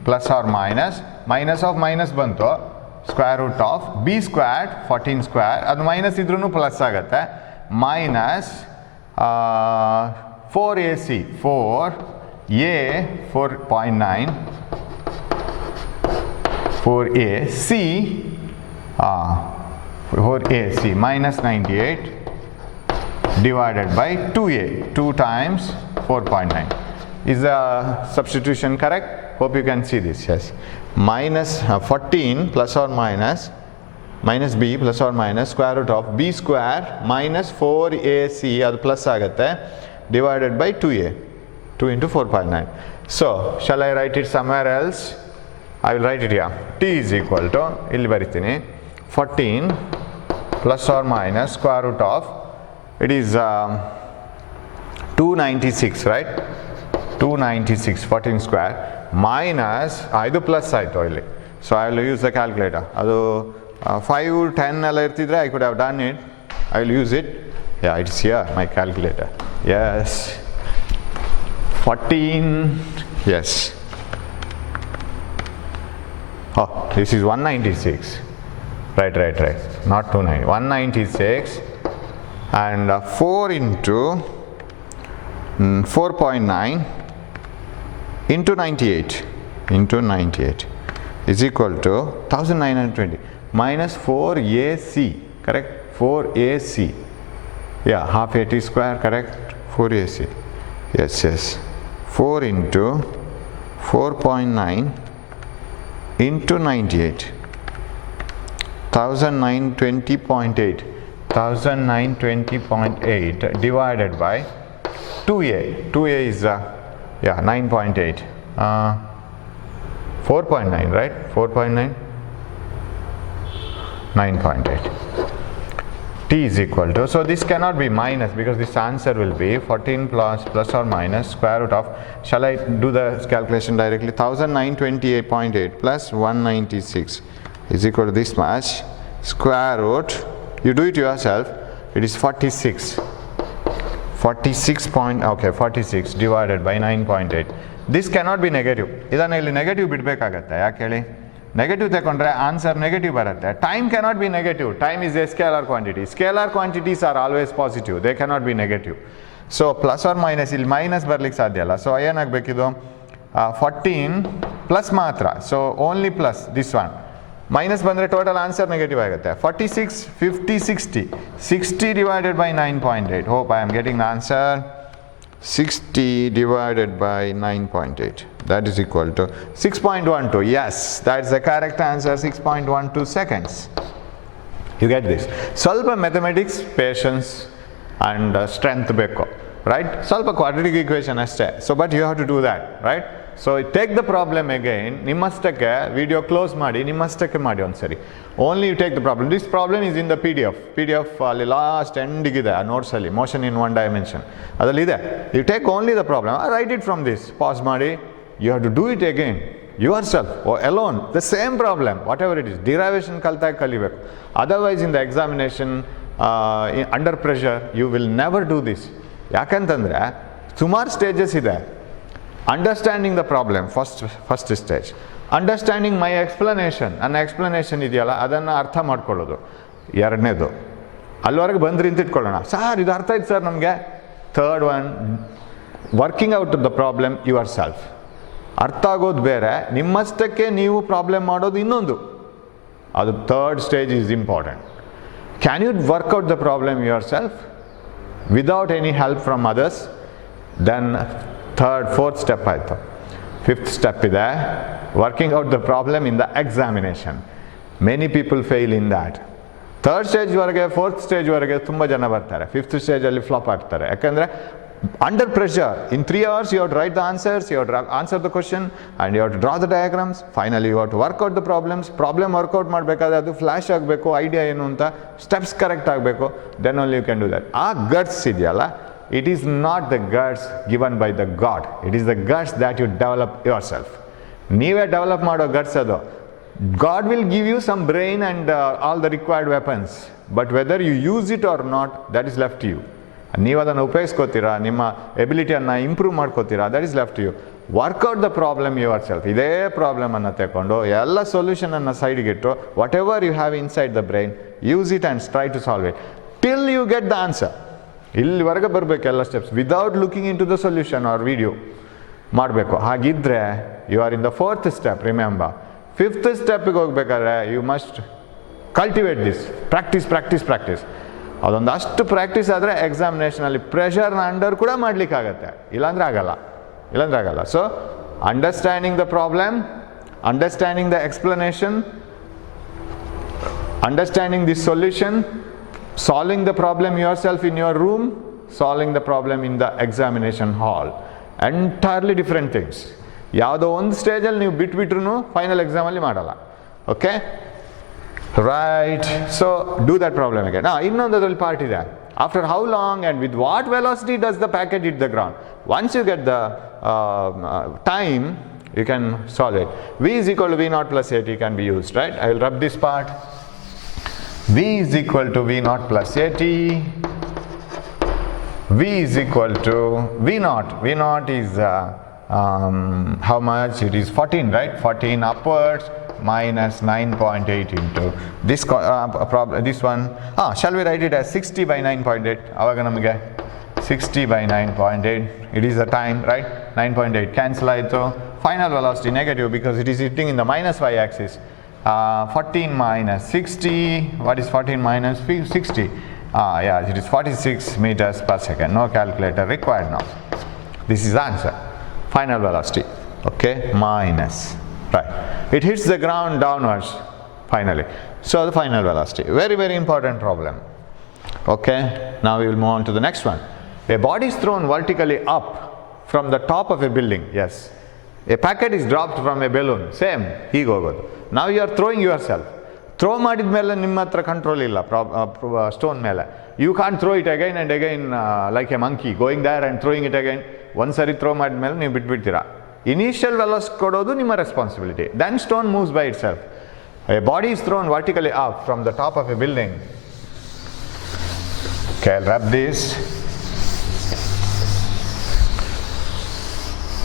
plus or minus of minus ಬಂತು, square root of B square 14 square, ಅದು ಮೈನಸ್ ಇದ್ರೂ plus ಆಗುತ್ತೆ, minus 4ac 4a 4.9 4ac 4ac minus 98 divided by 2a, 2 times 4.9. Is the substitution correct? Hope you can see this. Yes, minus 14 plus or minus b plus or minus square root of b square minus 4ac, ಅದು plus ಆಗುತ್ತೆ, divided by 2a, 2 into 4.9. So shall I write it somewhere else? I will write it here. T is equal to, ಇಲ್ಲಿ ಬರಿತೀನಿ, 14 plus or minus square root of, it is 296, right? 296 14 square minus ಇದು plus ಆಯಿತು ಇಲ್ಲಿ. So I will use the calculator. ಅದು 5 10 ಎಲ್ಲ ಇರ್ತಿದ್ರೆ I could have done it. I will use it. Yeah, it's here my calculator. Yes, 14, yes. Oh, this is 196. Right, not 290, 196, and 4 into 4.9 into 98 is equal to 1920 minus 4AC, correct? 4AC, yeah, half 80 square, correct? 4AC, yes, 4 into 4.9 into 98, 1920.8 divided by 2A is 9.8, 4.9, right? 4.9, 9.8. T is equal to, so this cannot be minus because this answer will be 14 plus or minus square root of, shall I do the calculation directly? 1928.8 plus 196 is equal to this much, square root, you do it yourself, it is 46 divided by 9.8. This cannot be negative. ಇದನ್ನ ಇಲ್ಲಿ negative ಬಿಡಬೇಕಾಗತ್ತೆ. ಯಾಕೆ ಹೇಳಿ? Negative ತಗೊಂಡ್ರೆ answer negative ಬರುತ್ತೆ. Time cannot be negative. Time is a scalar quantity. Scalar quantities are always positive. They cannot be negative. So plus or minus, ಇಲ್ಲಿ minus ಬರ್ಲಿಕ್ಕೆ ಸಾಧ್ಯ ಇಲ್ಲ. ಸೊ ಏನಾಗಬೇಕಿದು? 14 ಪ್ಲಸ್ ಮಾತ್ರ. So only plus this one. Minus ಬಂದರೆ total answer negative ಆಗುತ್ತೆ. 46, 50, 60 divided by 9.8. Hope I am getting the answer. 60 divided by 9.8, that is equal to 6.12. Yes, that's the correct answer, 6.12 seconds. You get this? Solve mathematics, patience and strength beko, right? Solve a quadratic equation ashte. So but you have to do that, right? So take the problem again, nimmastake video close ಮಾಡಿ ನಿಮ್ಮಷ್ಟಕ್ಕೆ ಮಾಡಿ ಒಂದ್ಸರಿ. Only you take the problem. This problem is in the PDF ಅಲ್ಲಿ last ಎಂಡಿಗಿದೆ ಆ notes ಅಲ್ಲಿ, motion in one dimension ಅದರಲ್ಲಿ ಇದೆ. You take only the problem, write it from this, pause ಮಾಡಿ, you have to do it again yourself or alone, the same problem, whatever it is, derivation ಕಲ್ತಾಗ ಕಲಿಬೇಕು. Otherwise in the examination under pressure you will never do this. ಯಾಕಂತಂದ್ರೆ ಸುಮಾರು stages ಇದೆ. Understanding the problem, first stage. Understanding my explanation, ನನ್ನ explanation ಇದೆಯಲ್ಲ ಅದನ್ನು ಅರ್ಥ ಮಾಡ್ಕೊಳ್ಳೋದು ಎರಡನೇದು. ಅಲ್ಲಿವರೆಗೆ ಬಂದ್ರಿ ಅಂತ ಇಟ್ಕೊಳ್ಳೋಣ, ಸರ್ ಇದು ಅರ್ಥ ಆಯ್ತು ಸರ್ ನಮಗೆ. Third one, working out the problem your ಸೆಲ್ಫ್. ಅರ್ಥ ಆಗೋದು ಬೇರೆ, ನಿಮ್ಮಷ್ಟಕ್ಕೆ ನೀವು ಪ್ರಾಬ್ಲಮ್ ಮಾಡೋದು ಇನ್ನೊಂದು, ಅದು third stage is important. Can you work out the problem your self without any help from others? Then fourth step ಆಯಿತು. ಫಿಫ್ತ್ ಸ್ಟೆಪ್ ಇದೆ, working out the problem in the examination. Many people fail in that. Third ಸ್ಟೇಜ್ವರೆಗೆ, fourth ಸ್ಟೇಜ್ವರೆಗೆ ತುಂಬ ಜನ ಬರ್ತಾರೆ, fifth ಸ್ಟೇಜಲ್ಲಿ flop ಆಗ್ತಾರೆ. ಯಾಕಂದರೆ under pressure, in 3 hours you have to write the answers, you have to answer the question and you have to draw the diagrams. Finally you have to work out the problems. Problem work out ಮಾಡಬೇಕಾದ್ರೆ ಅದು flash ಆಗಬೇಕು, idea ಏನು ಅಂತ, steps correct ಆಗಬೇಕು. Then only you can do that. ಆ guts ಇದೆಯಲ್ಲ, it is not the guts given by the God, it is the guts that you develop yourself. ನೀವೇ develop ಮಾಡೋ ಗಟ್ಸ್ ಅದು. God will give you some brain and all the required weapons, but whether you use it or not, that is left to you. ನೀವು ಅದನ್ನು ಉಪಯೋಗಿಸ್ಕೋತೀರಾ, ನಿಮ್ಮ ಎಬಿಲಿಟಿಯನ್ನು improve ಮಾಡ್ಕೋತೀರಾ, that is left to you. Work out the problem your self. ಇದೇ ಪ್ರಾಬ್ಲಮನ್ನು ತಗೊಂಡು ಎಲ್ಲ ಸೊಲ್ಯೂಷನನ್ನು ಸೈಡ್ಗಿಟ್ಟು, whatever you have inside the brain, use it and try to solve it till you get the answer. ಇಲ್ಲಿವರೆಗೆ ಬರಬೇಕು ಎಲ್ಲ steps, without looking into the solution or video ಮಾಡಬೇಕು. ಹಾಗಿದ್ದರೆ you are in the fourth step. Remember, fifth ಸ್ಟೆಪ್ಪಿಗೆ ಹೋಗ್ಬೇಕಾದ್ರೆ you must cultivate this, practice. ಅದೊಂದು ಅಷ್ಟು practice ಆದರೆ ಎಕ್ಸಾಮಿನೇಷನಲ್ಲಿ ಪ್ರೆಷರ್ನ ಅಂಡರ್ ಕೂಡ ಮಾಡಲಿಕ್ಕಾಗತ್ತೆ, ಇಲ್ಲಾಂದರೆ ಆಗಲ್ಲ. So understanding the problem, understanding the explanation, understanding the solution, solving the problem yourself in your room, solving the problem in the examination hall, entirely different things. ಯಾವುದೋ ಒಂದು ಸ್ಟೇಜಲ್ಲಿ ನೀವು ಬಿಟ್ಬಿಟ್ರು ಫೈನಲ್ ಎಕ್ಸಾಮಲ್ಲಿ ಮಾಡಲ್ಲ. Okay, right. So do that problem again. ಇನ್ನೊಂದು ಅದರಲ್ಲಿ part ಇದೆ. After how long and with what velocity does the packet hit the ground? Once you get the time, you can solve it. V is equal to V naught plus AT can be used, right? I will rub this part. V is equal to V naught plus AT. V is equal to V naught. V naught is how much? It is 14, right? 14 upwards minus 9.8 into this this one. Shall we write it as 60 by 9.8? Avaga namage 60 by 9.8. It is the time, right? 9.8 cancel aito. Final velocity negative because it is hitting in the minus y axis. 14 minus 60. What is 14 minus 60? Yeah, it is 46 meters per second. No calculator required now. This is answer. Final velocity. Okay, minus. Right. It hits the ground downwards finally. So the final velocity. Very, very important problem. Okay, now we will move on to the next one. A body is thrown vertically up from the top of a building. Yes. A packet is dropped from a balloon. Same. Hige hogodu. Now you are throwing yourself. Throw ಮಾಡಿದ ಮೇಲೆ ನಿಮ್ಮ ಹತ್ರ control ಇಲ್ಲ stone ಮೇಲೆ. You can't throw it again and again like a monkey going there and throwing it again. ಒಂದು ಸರಿ throw ಮಾಡಿದ್ಮೇಲೆ ನೀವು ಬಿಟ್ಬಿಡ್ತೀರಾ. Initial velocity ಕೊಡೋದು ನಿಮ್ಮ responsibility. Then stone moves by itself. A body is thrown vertically up from the top of a building. Okay, I'll wrap this.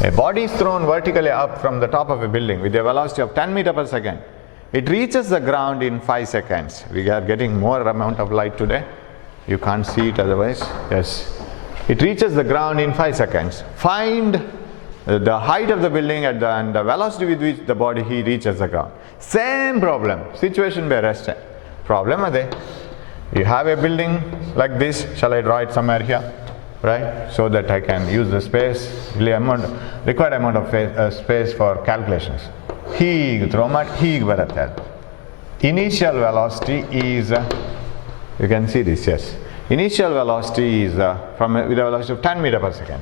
A body is thrown vertically up from the top of a building with a velocity of 10 meters per second. It reaches the ground in 5 seconds. We are getting more amount of light today. You can't see it otherwise. Yes. It reaches the ground in 5 seconds. Find the height of the building and the velocity with which the body he reaches the ground. Same problem. Situation be rest. Problem ade. You have a building like this. Shall I draw it somewhere here? Right? So that I can use the space, required amount of space for calculations. Hige throw ಮಾಡಿ ಹೀಗೆ ಬರುತ್ತೆ. Initial velocity is you can see this. Yes, initial velocity is with a velocity of 10 meter per second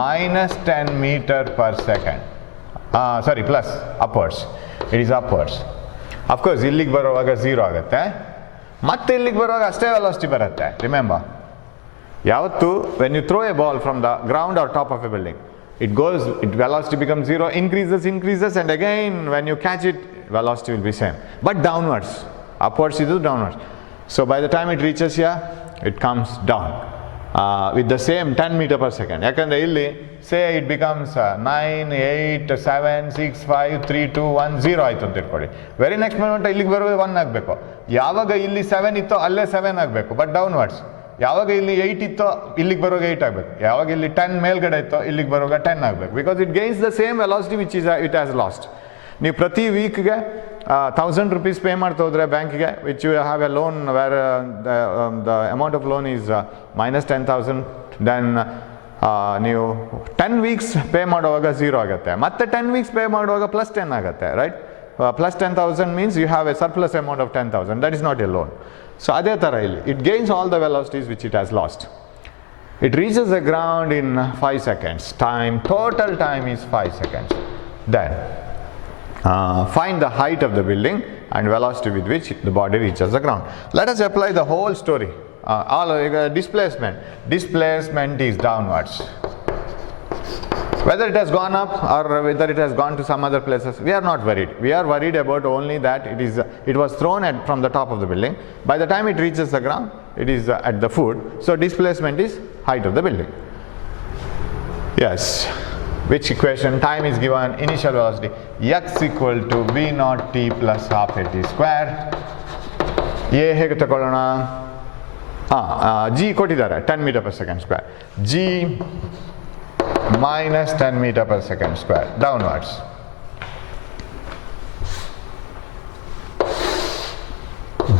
minus 10 meter per second. Sorry, plus upwards. It is upwards. Of course ಇಲ್ಲಿಗೆ ಬರುವಾಗ 0 ಆಗುತ್ತೆ, ಮತ್ತೆ ಇಲ್ಲಿಗೆ ಬರುವಾಗ ಅಷ್ಟೇ ವೆಲಾಸಿಟಿ ಬರುತ್ತೆ. Remember, ಯಾವತ್ತು when you throw a ball from the ground or top of a building, velocity becomes 0, increases, and again when you catch it, velocity will be same, but downwards. Upwards is downwards. So by the time it reaches here, it comes down with the same 10 meter per second. ಯಾಕಂದ್ರೆ ಇಲ್ಲಿ say it becomes 9, 8, 7, 6, 5, 3, 2, 1, 0 ಆಯ್ತು ಅಂತ ಇಟ್ಕೊಳ್ಳಿ. Very next moment ಇಲ್ಲಿಗೆ ಬರುವಾಗ 1 ಆಗಬೇಕು. ಯಾವಾಗ ಇಲ್ಲಿ 7 ಇತ್ತೋ ಅಲ್ಲೇ 7 ಆಗಬೇಕು, ಬಟ್ ಡೌನ್ವರ್ಡ್ಸ್. ಯಾವಾಗ ಇಲ್ಲಿ 8 ಇತ್ತೋ ಇಲ್ಲಿಗೆ ಬರುವಾಗ 8 ಆಗಬೇಕು. ಯಾವಾಗ ಇಲ್ಲಿ 10 ಮೇಲ್ಗಡೆ ಇತ್ತೋ ಇಲ್ಲಿಗೆ ಬರುವಾಗ 10 ಆಗಬೇಕು. Because it gains the same velocity which it has lost. ನೀವು ಪ್ರತಿ ವೀಕ್ಗೆ 1000 rupees ಪೇ ಮಾಡ್ತಾ ಹೋದರೆ ಬ್ಯಾಂಕಿಗೆ, which you have a loan where the amount of loan is minus 10,000, then ನೀವು 10 weeks ಪೇ ಮಾಡುವಾಗ 0 ಆಗುತ್ತೆ, ಮತ್ತೆ 10 weeks ಪೇ ಮಾಡುವಾಗ ಪ್ಲಸ್ 10 ಆಗುತ್ತೆ. Right? Plus 10,000 means you have a surplus amount of 10,000. That is not a loan. So ಅದೇ ಥರ ಇಲ್ಲಿ it gains all the velocities which it has lost. It reaches the ground in 5 seconds. Total time is 5 seconds. Then find the height of the building and velocity with which the body reaches the ground. Let us apply the whole story. Displacement is downwards. Whether it has gone up or whether it has gone to some other places, we are not worried. We are worried about only that it was thrown from the top of the building. By the time it reaches the ground, it is at the foot. So displacement is height of the building. Yes. Which equation? Time is given. Initial velocity x equal to v naught t plus half a t square. A ಹೇಗೆ ತಗೊಳ್ಳೋಣ? G ಕೊಟ್ಟಿದ್ದಾರೆ 10 meter per second square. G minus 10 meter per second square downwards.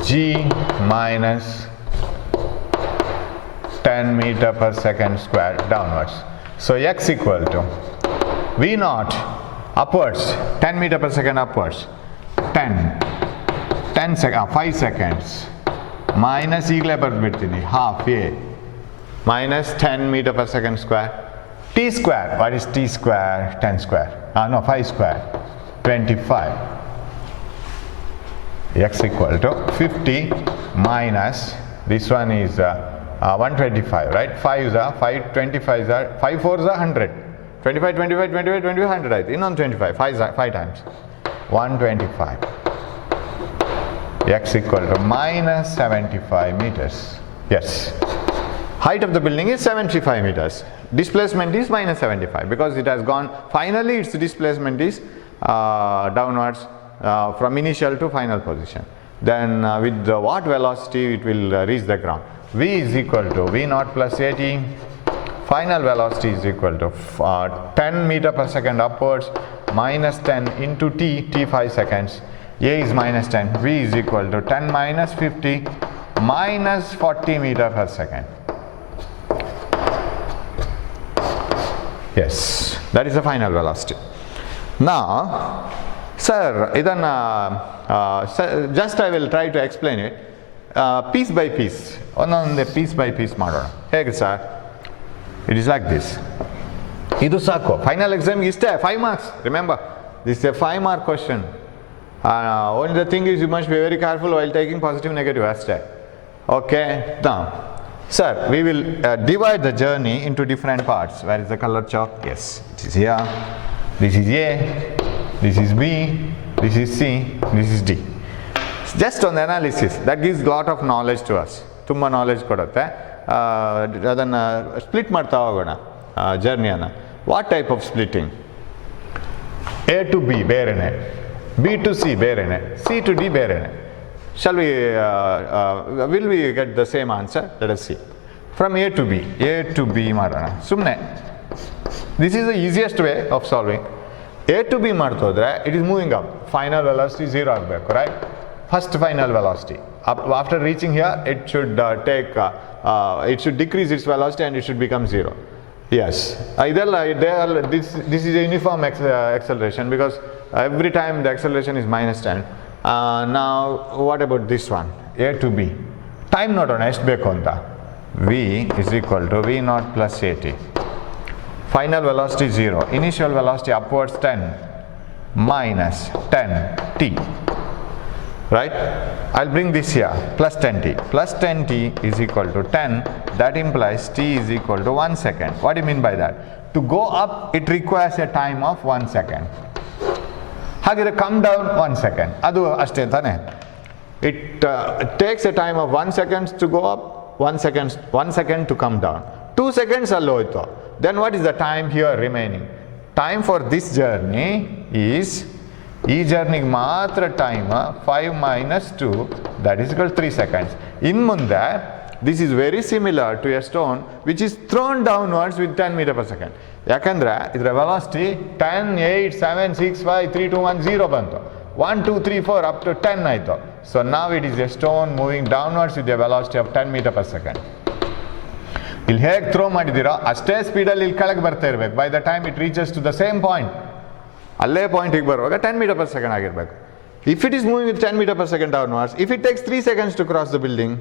G minus 10 meter per second square downwards. So x equal to v naught upwards 10 meter per second upwards 5 seconds minus ಈಗಲೇ ಬರೆದ್ಬಿಡ್ತೀನಿ half a minus 10 meter per second square t square. What is t square? 10 square. 5 square. 25. X equal to 50 minus this one is 125, right? 5 is 5, 25 is 5 4 is 100. 25, 25, 25, 25, 100 ಆಯ್ತು. ಇನ್ನೊಂದು 25. 5 times. 125. X equal to minus 75 meters. Yes. Height of the building is 75 meters. Displacement is minus 75 because it has gone, finally its displacement is downwards. from initial to final position. Then with what velocity it will reach the ground? V is equal to V naught plus at. Final velocity is equal to 10 meter per second upwards minus 10 into t 5 seconds. A is minus 10. V is equal to 10 minus 50 minus 40 meter per second. Yes, that is the final velocity. Now, sir, just I will try to explain it piece by piece. Piece by piece ಮಾಡೋಣ. ಹೇಗೆ sir? It is like this. ಇದು ಸಾಕು. Final exam ಇಷ್ಟೇ 5 marks. Remember, this is a 5 mark question. Only the thing is you must be very careful while taking positive negative aspect. Okay, now sir, we will divide the journey into different parts. Where is the color chalk? Yes, it is here. This is A, this is B, this is C, this is D. Just on the analysis, that gives lot of knowledge to us. Tumma knowledge ಕೊಡುತ್ತೆ. ಅದನ್ನು split ಮಾಡ್ತಾ ಹೋಗೋಣ ಜರ್ನಿಯನ್ನು. What type of splitting? A to B ಬೇರೆನೆ, B to C ಬೇರೆನೆ, C to D ಬೇರೆನೆ. Shall we, will we get the same answer? Let us see. From A to B, A to B ಮಾಡೋಣ ಸುಮ್ಮನೆ. This is the easiest way of solving. A to B ಮಾಡ್ತೋದ್ರೆ it is moving up. Final velocity 0 ಆಗಬೇಕು, right? First final velocity. After reaching here, it should it should decrease its velocity and it should become 0. Yes, this is a uniform acceleration because every time the acceleration is minus 10. Now what about this one? A to B. Time ನೋಡೋಣ ಎಷ್ಟು ಬೇಕು ಅಂತ. V is equal to V naught plus at. Final velocity 0. Initial velocity upwards 10 minus 10 t. Right? I'll bring this here, plus 10t. Plus 10t is equal to 10. That implies t is equal to 1 second. What do you mean by that? To go up, it requires a time of 1 second. Hagire come down 1 second. Adu ashte antane. It takes a time of 1 second to go up, 1 second to come down. 2 seconds allo hoytu. Then what is the time here remaining? Time for this journey is ಈ ಜರ್ನಿಗೆ ಮಾತ್ರ time 5 minus 2, that is equal to 3 seconds. ಇನ್ನು ಮುಂದೆ this is very similar to a stone which is thrown downwards with 10 meter per second. ಯಾಕಂದರೆ ಇದರ velocity 10, 8, 7, 6, 5, 3, 2, 1, 0 ಬಂತು. 1, 2, 3, 4 up to 10 ಆಯಿತು. So now it is a stone moving downwards with a velocity of 10 meter per second. ಇಲ್ಲಿ ಹೇಗೆ throw ಮಾಡಿದ್ದೀರೋ ಅಷ್ಟೇ ಸ್ಪೀಡಲ್ಲಿ ಇಲ್ಲಿ ಕೆಳಗೆ ಬರ್ತಾ ಇರಬೇಕು. By the time it reaches to the same point, ಅಲ್ಲೇ ಪಾಯಿಂಟಿಗೆ ಬರುವಾಗ 10 meter per second ಆಗಿರಬೇಕು. If it is moving with 10 meter per second downwards, if it takes 3 seconds to cross the building,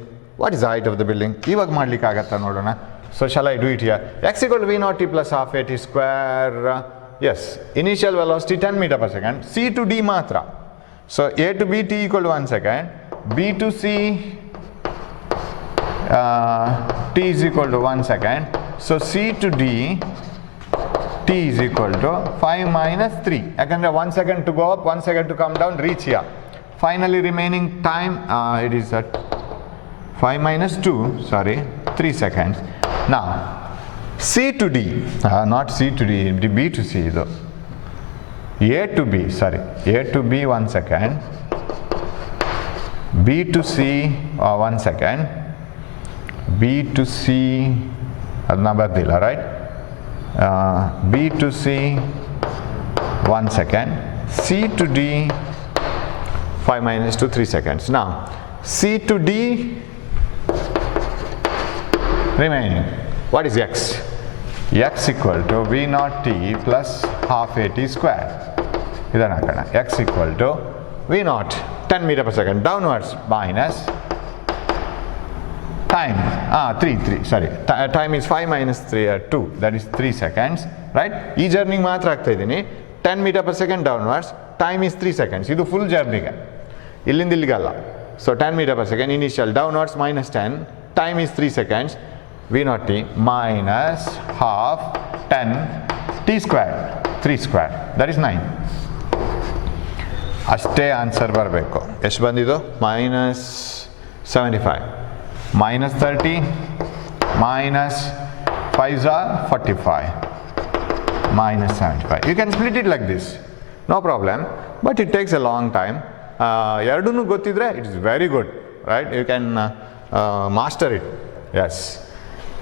what is the height of the building? ಇವಾಗ ಮಾಡ್ಲಿಕ್ಕೆ ಆಗತ್ತಾ ನೋಡೋಣ. So shall I do it here? X equal to V naught t plus half at square. Yes, initial velocity 10 meter per second. C to D ಮಾತ್ರ. So A to B t equal to 1 second. B to C t is equal to 1 second. So C to D t is equal to 5 minus 3. Yakandre 1 second to go up, 1 second to come down, reach here. Finally remaining time, it is at 5 minus 2, sorry, 3 seconds. Now, C to D, not C to D, B to C though. A to B, sorry, A to B 1 second. B to C 1 second. B to C, adna bardila, right? B to C 1 second, C to D 5 minus 2, 3 seconds. Now C to D remaining, what is X? X equal to V naught t plus half at square. ಇದನ್ನು ಹಾಕೋಣ. X equal to V naught 10 meter per second downwards minus time, 3, sorry, time is 5 minus 3, 2, that is 3 seconds, right? ಈ ಜರ್ನಿಗೆ ಮಾತ್ರ ಆಗ್ತಾ ಇದ್ದೀನಿ. 10 meter per second downwards, time is 3 seconds. ಇದು full ಜರ್ನಿಗೆ, ಇಲ್ಲಿಂದ ಇಲ್ಲಿಗಲ್ಲ. So 10 meter per second initial downwards minus 10, time is 3 seconds. V naught t minus half 10 t square, 3 square, that is 9. ಅಷ್ಟೇ answer ಬರಬೇಕು. ಎಷ್ಟು ಬಂದಿದ್ದು? minus 75. minus 30 minus 5s are 45 minus 75. You can split it like this. no problem, but it takes a long time. Erdunu gottidre, it is very good, right? You can master it. Yes.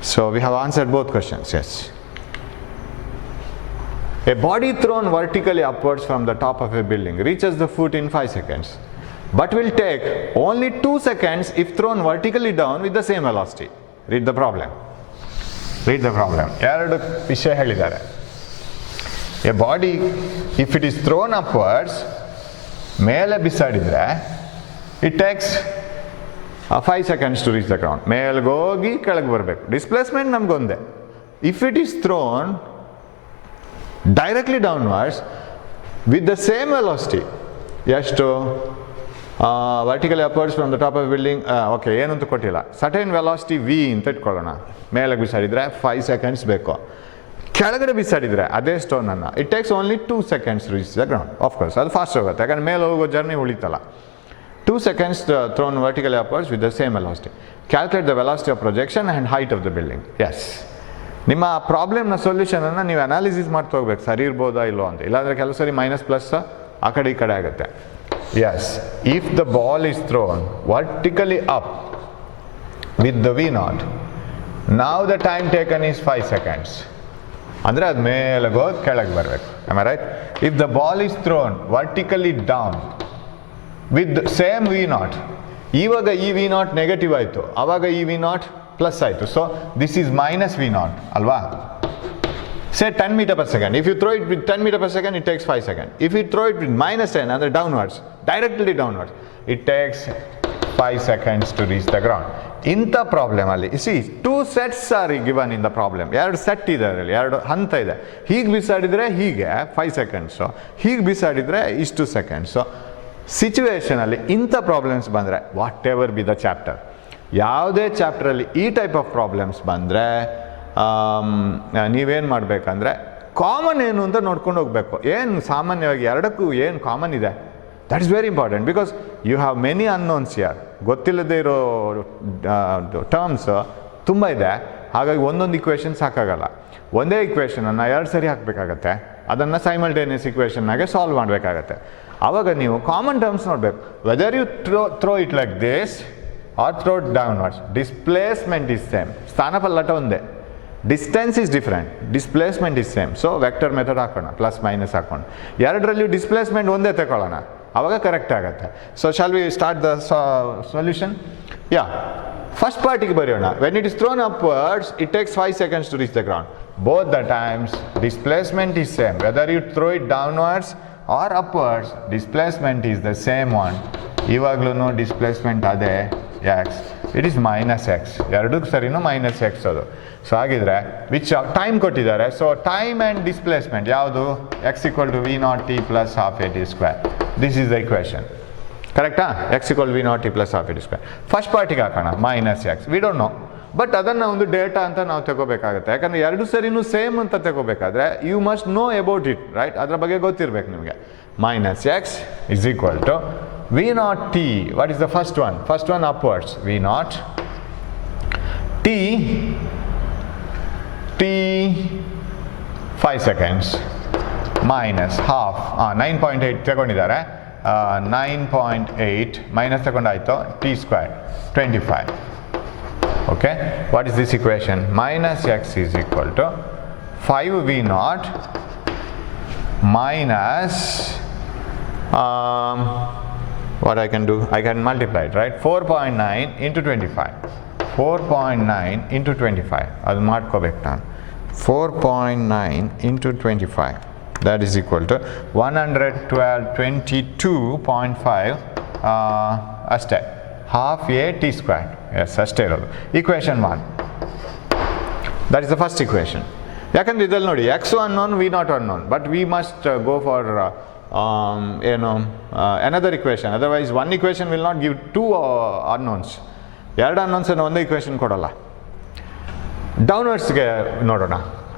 So we have answered both questions. Yes. A body thrown vertically upwards from the top of a building reaches the foot in 5 seconds, but will take only 2 seconds if thrown vertically down with the same velocity. Read the problem. Read the problem. ಎರಡು ವಿಷಯ ಹೇಳಿದ್ದಾರೆ. A body, if it is thrown upwards, ಮೇಲೆ ಬಿಸಾಡಿದ್ರೆ, it takes 5 seconds to reach the ground. ಮೇಲ್ಗೆ ಹೋಗಿ ಕೆಳಗೆ ಬರಬೇಕು. Displacement ನಮಗೊಂದೇ. If it is thrown directly downwards with the same velocity, ಎಷ್ಟು vertically upwards from the top of the building, okay ಏನು ಅಂತ ಕೊಟ್ಟಿಲ್ಲ, certain velocity v ಅಂತ ಇಟ್ಕೊಳ್ಳೋಣ. ಮೇಲೆಗೆ ಬಿಸಾಡಿದ್ರೆ 5 seconds ಬೇಕು. ಕೆಳಗಡೆ ಬಿಸಾಡಿದ್ರೆ ಅದೇ ಸ್ಟೋನನ್ನು it takes only 2 seconds to reach the ground. Of course ಅದು ಫಾಸ್ಟ್ ಹೋಗುತ್ತೆ, ಯಾಕಂದ್ರೆ ಮೇಲೆ ಹೋಗೋ ಜರ್ನಿ ಉಳಿತಲ್ಲ. 2 seconds thrown vertically upwards with the same velocity. Calculate the velocity of projection and height of the building. Yes. ನಿಮ್ಮ ಪ್ರಾಬ್ಲಮ್ನ ಸೊಲ್ಯೂಷನನ್ನು ನೀವು analysis ಮಾಡ್ತಾ ಹೋಗ್ಬೇಕು, ಸರಿ ಇರ್ಬೋದಾ ಇಲ್ಲೋ ಅಂತ. ಇಲ್ಲಾಂದರೆ ಕೆಲವು ಸರಿ ಮೈನಸ್ ಪ್ಲಸ್ ಆ ಕಡೆ ಈ ಕಡೆ ಆಗುತ್ತೆ. Yes, if the ball is thrown vertically up with the V naught, now the time taken is 5 seconds. ಅಂದರೆ ಅದು ಮೇಲೆಗೆ ಹೋಗಿ ಕೆಳಗೆ ಬರಬೇಕು. Am I right? If the ball is thrown vertically down with same V naught, ಇವಾಗ ಈ V naught negative ಆಯಿತು, ಆವಾಗ ಈ ವಿ ನಾಟ್ ಪ್ಲಸ್ ಆಯಿತು. So this is minus V naught ಅಲ್ವಾ? Say 10 meter per second. If you throw it with 10 meter per second, it takes 5 seconds. If you throw it with minus 10, ಅಂದರೆ downwards, directly downwards, it takes 5 seconds to reach the ground. ಇಂಥ ಪ್ರಾಬ್ಲಮಲ್ಲಿ see 2 sets are given in the problem. 2 set ಇದೆ ಅದರಲ್ಲಿ, 2 ಹಂತ ಇದೆ. ಹೀಗೆ ಬಿಸಾಡಿದರೆ ಹೀಗೆ 5 seconds, ಹೀಗೆ ಬಿಸಾಡಿದರೆ ಇಷ್ಟು ಸೆಕೆಂಡ್ಸು. ಸಿಚುವೇಷನಲ್ಲಿ ಇಂಥ ಪ್ರಾಬ್ಲಮ್ಸ್ ಬಂದರೆ, what ever be the chapter, ಯಾವುದೇ ಚಾಪ್ಟ್ರಲ್ಲಿ ಈ ಟೈಪ್ ಆಫ್ ಪ್ರಾಬ್ಲಮ್ಸ್ ಬಂದರೆ ನೀವೇನು ಮಾಡಬೇಕಂದ್ರೆ ಕಾಮನ್ ಏನು ಅಂತ ನೋಡ್ಕೊಂಡು ಹೋಗಬೇಕು. ಏನು ಸಾಮಾನ್ಯವಾಗಿ ಎರಡಕ್ಕೂ ಏನು ಕಾಮನ್ ಇದೆ, that is very important. Because you have many unknowns ಯಾರ್, ಗೊತ್ತಿಲ್ಲದೆ ಇರೋ ಟರ್ಮ್ಸ್ ತುಂಬ ಇದೆ. ಹಾಗಾಗಿ ಒಂದೊಂದು ಇಕ್ವೇಷನ್ ಸಾಕಾಗಲ್ಲ. ಒಂದೇ ಇಕ್ವೇಷನನ್ನು 2 ಸರಿ ಹಾಕಬೇಕಾಗತ್ತೆ, ಅದನ್ನು ಸೈಮಲ್ಟೇನಿಯಸ್ ಇಕ್ವೇಷನ್ನಾಗೆ ಸಾಲ್ವ್ ಮಾಡಬೇಕಾಗತ್ತೆ. ಆವಾಗ ನೀವು ಕಾಮನ್ ಟರ್ಮ್ಸ್ ನೋಡಬೇಕು. Whether you throw it like this or throw it downwards, displacement is same. ಸ್ಥಾನಪಲ್ಲಟ ಒಂದೇ, distance is different, displacement is same. So vector method ಹಾಕೋಣ, ಪ್ಲಸ್ ಮೈನಸ್ ಹಾಕೋಣ. ಎರಡರಲ್ಲಿಯೂ ಡಿಸ್ಪ್ಲೇಸ್ಮೆಂಟ್ ಒಂದೇ ತಗೊಳ್ಳೋಣ, ಆವಾಗ ಕರೆಕ್ಟ್ ಆಗುತ್ತೆ. So shall we start the solution? Yeah, first ಪಾರ್ಟಿಗೆ ಬರೆಯೋಣ. When it is thrown upwards it takes 5 seconds to reach the ground. Both the times displacement is same. Whether you throw it downwards or upwards, displacement is the same one. ಇವಾಗ್ಲೂ displacement ಅದೇ x, it is minus X. ಎರಡಕ್ಕೂ ಸರಿನೂ minus X ಅದು. So ಹಾಗಿದ್ರೆ which time ಕೊಟ್ಟಿದ್ದಾರೆ. So time and displacement ಯಾವುದು? x = v0t + ½ at². This is the equation. ಕರೆಕ್ಟಾ? x = v0t + ½ at². First ಪಾರ್ಟಿಗೆ ಹಾಕೋಣ minus X. We don't know, but ಅದನ್ನು ಒಂದು ಡೇಟಾ ಅಂತ ನಾವು ತಗೋಬೇಕಾಗುತ್ತೆ. ಯಾಕಂದರೆ ಎರಡು ಸರಿನೂ ಸೇಮ್ ಅಂತ ತಗೋಬೇಕಾದ್ರೆ you must know about it, right? ಅದರ ಬಗ್ಗೆ ಗೊತ್ತಿರಬೇಕು ನಿಮಗೆ. Minus x is equal to v0t. what is the first one? First one upwards, v0 t 5 seconds minus half 9.8 ತಗೊಂಡಿದ್ದಾರೆ. 9.8 minus ತಗೊಂಡಾಯ್ತು, t² 25. okay, what is this equation? minus x is equal to 5v0 minus what I can do? I can multiply it, right? 4.9 into 25. 4.9 into 25. ಅದು ಮಾಡ್ಕೋಬೇಕು ನಾನು. 4.9 into 25. That is equal to 122.5 ಅಷ್ಟೇ. half a t². S, ಅಷ್ಟೇ ಇರೋದು. Equation 1. That is the first equation. ಯಾಕಂದ್ರೆ ಇದರಲ್ಲಿ ನೋಡಿ X unknown, V0 unknown, but we must go for another equation. Otherwise one equation will not give 2 unknowns. 2 unknowns ಅನ್ನು ಒಂದೇ equation ಕೊಡಲ್ಲ. ಡೌನ್ವರ್ಡ್ಸ್ಗೆ ನೋಡೋಣ,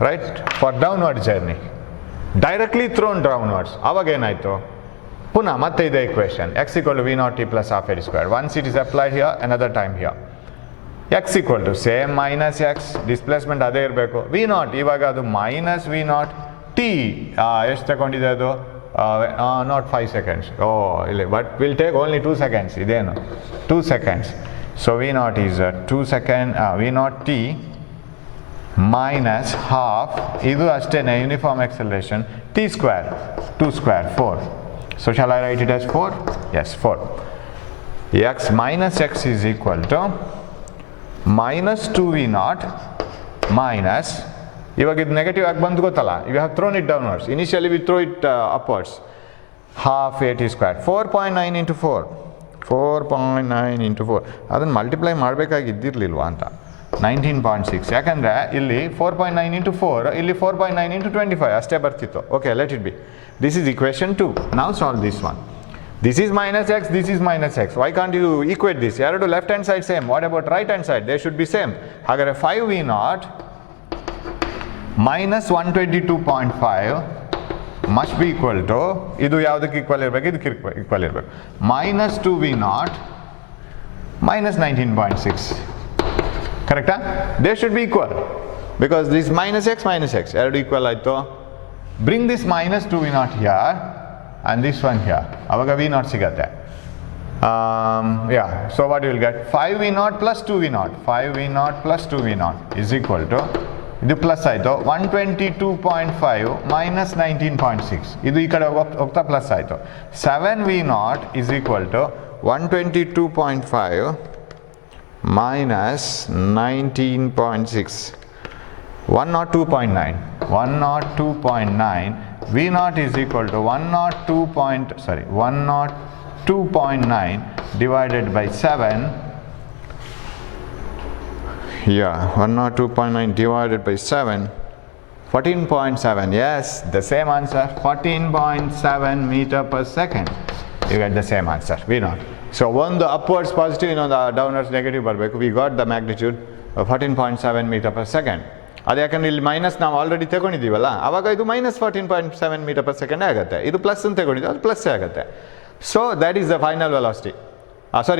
right? For downward journey directly throne downwards, ಆವಾಗ ಏನಾಯಿತು? ಪುನಃ ಮತ್ತೆ ಇದೆ equation. x = v0t + ½ at². once it is applied here, another time here. x = same minus X, displacement ಅದೇ ಇರಬೇಕು. v0 ಇವಾಗ ಅದು ಮೈನಸ್ v0 t ಎಷ್ಟು ತಗೊಂಡಿದೆ? ಅದು not 5 seconds. Oh, but we'll take only 2 seconds. Ideno 2 seconds. So V naught is 2 second V naught t minus half idu ashtene uniform acceleration t square 2 square 4. So shall I write it as 4? Yes, 4. X minus x is equal to minus 2V naught minus, ಇವಾಗ ಇದು negative ಆಗಿ ಬಂದು ಗೊತ್ತಲ್ಲ, you have thrown it downwards. Initially we throw it upwards. Half a t square 4.9 into 4 4.9 into 4 ಅದನ್ನು multiply ಮಾಡಬೇಕಾಗಿದ್ದಿರಲಿಲ್ವಾ ಅಂತ 19.6 ಯಾಕಂದರೆ ಇಲ್ಲಿ 4.9 into 4 ಇಲ್ಲಿ 4.9 into 25 ಅಷ್ಟೇ ಬರ್ತಿತ್ತು. Okay, let it be. This is equation 2. ನಾವು solve this one. This is minus x, this is minus x. Why can't you equate this? ಎರಡು left hand side same. What about right hand side? They should be same. ಹಾಗಾದರೆ 5V naught minus 122.5 must be equal to, ಇದು ಯಾವುದಕ್ಕೆ equal ಇರಬೇಕು? ಇದಕ್ಕೆ equal ಇರಬೇಕು. minus 2V naught minus 19.6. ಕರೆಕ್ಟಾ? They should be equal because this minus x ಎರಡು equal ಆಯಿತು. Bring this minus 2V naught here and this one here. ಅವಾಗ V naught ಸಿಗತ್ತೆ. Yeah, so what you will get? 5V naught plus 2V naught. 5V naught plus 2V naught is equal to, ಇದು plus ಆಯಿತು 122.5 minus 19.6. ಇದು ಈ ಕಡೆ ಹೋಗ್ತಾ plus ಆಯಿತು. 7V naught is equal to 122.5 minus 19.6. 102.9. 102.9. V naught is equal to 102.9 divided by 7. Yeah, 102.9 divided by 7. 14.7. Yes, the same answer. 14.7 meter per second. You get the same answer. V naught. So one the upwards positive, the downwards negative ಬರಬೇಕು. We got the magnitude of 14.7 meter per second. ಅದು ಯಾಕಂದರೆ ಇಲ್ಲಿ minus ನಾವು already ತಗೊಂಡಿದ್ದೀವಲ್ಲ, ಆವಾಗ ಇದು minus 14.7 meter per second ಆಗುತ್ತೆ. ಇದು plus ಅಂತ ತಗೊಂಡಿದ್ದು, ಅದು ಪ್ಲಸ್ ಆಗುತ್ತೆ. So that is the final velocity,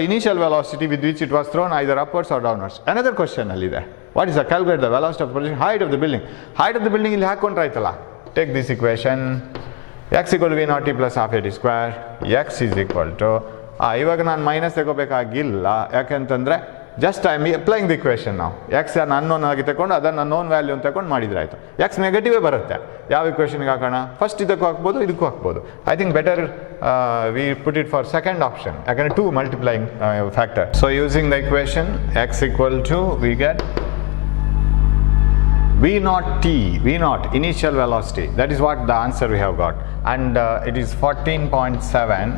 initial velocity with which it was thrown either upwards or downwards. Another question alliде. What is the calculate the velocity of the projection, height of the building. Height of the building ಇಲ್ಲಿ ಹಾಕೊಂಡ್ರೆ ಆಯ್ತಲ್ಲ. Take this equation. X equal to V naught t plus half a t square. X is equal to, ಇವಾಗ ನಾನು minus ತಗೋಬೇಕಾಗಿಲ್ಲ, ಯಾಕೆಂತಂದರೆ just I am applying the equation. ನಾವು X unknown ಆಗಿ ತಗೊಂಡು ಅದನ್ನು ನೋನ್ ವ್ಯಾಲ್ಯೂ ಅಂತ ತಗೊಂಡು ಮಾಡಿದ್ರೆ ಆಯಿತು. ಎಕ್ಸ್ ನೆಗೆಟಿವೇ ಬರುತ್ತೆ. ಯಾವ ಇಕ್ವೇಷನ್ಗೆ ಹಾಕೋಣ? ಫಸ್ಟ್ ಇದಕ್ಕೂ ಹಾಕ್ಬೋದು, ಇದಕ್ಕೂ ಹಾಕ್ಬೋದು. I think better we put it for second option, ಯಾಕಂದರೆ 2 multiplying factor. So using the equation x equal to we get V naught t, V naught initial velocity, that is what the answer we have got, and it is 14.7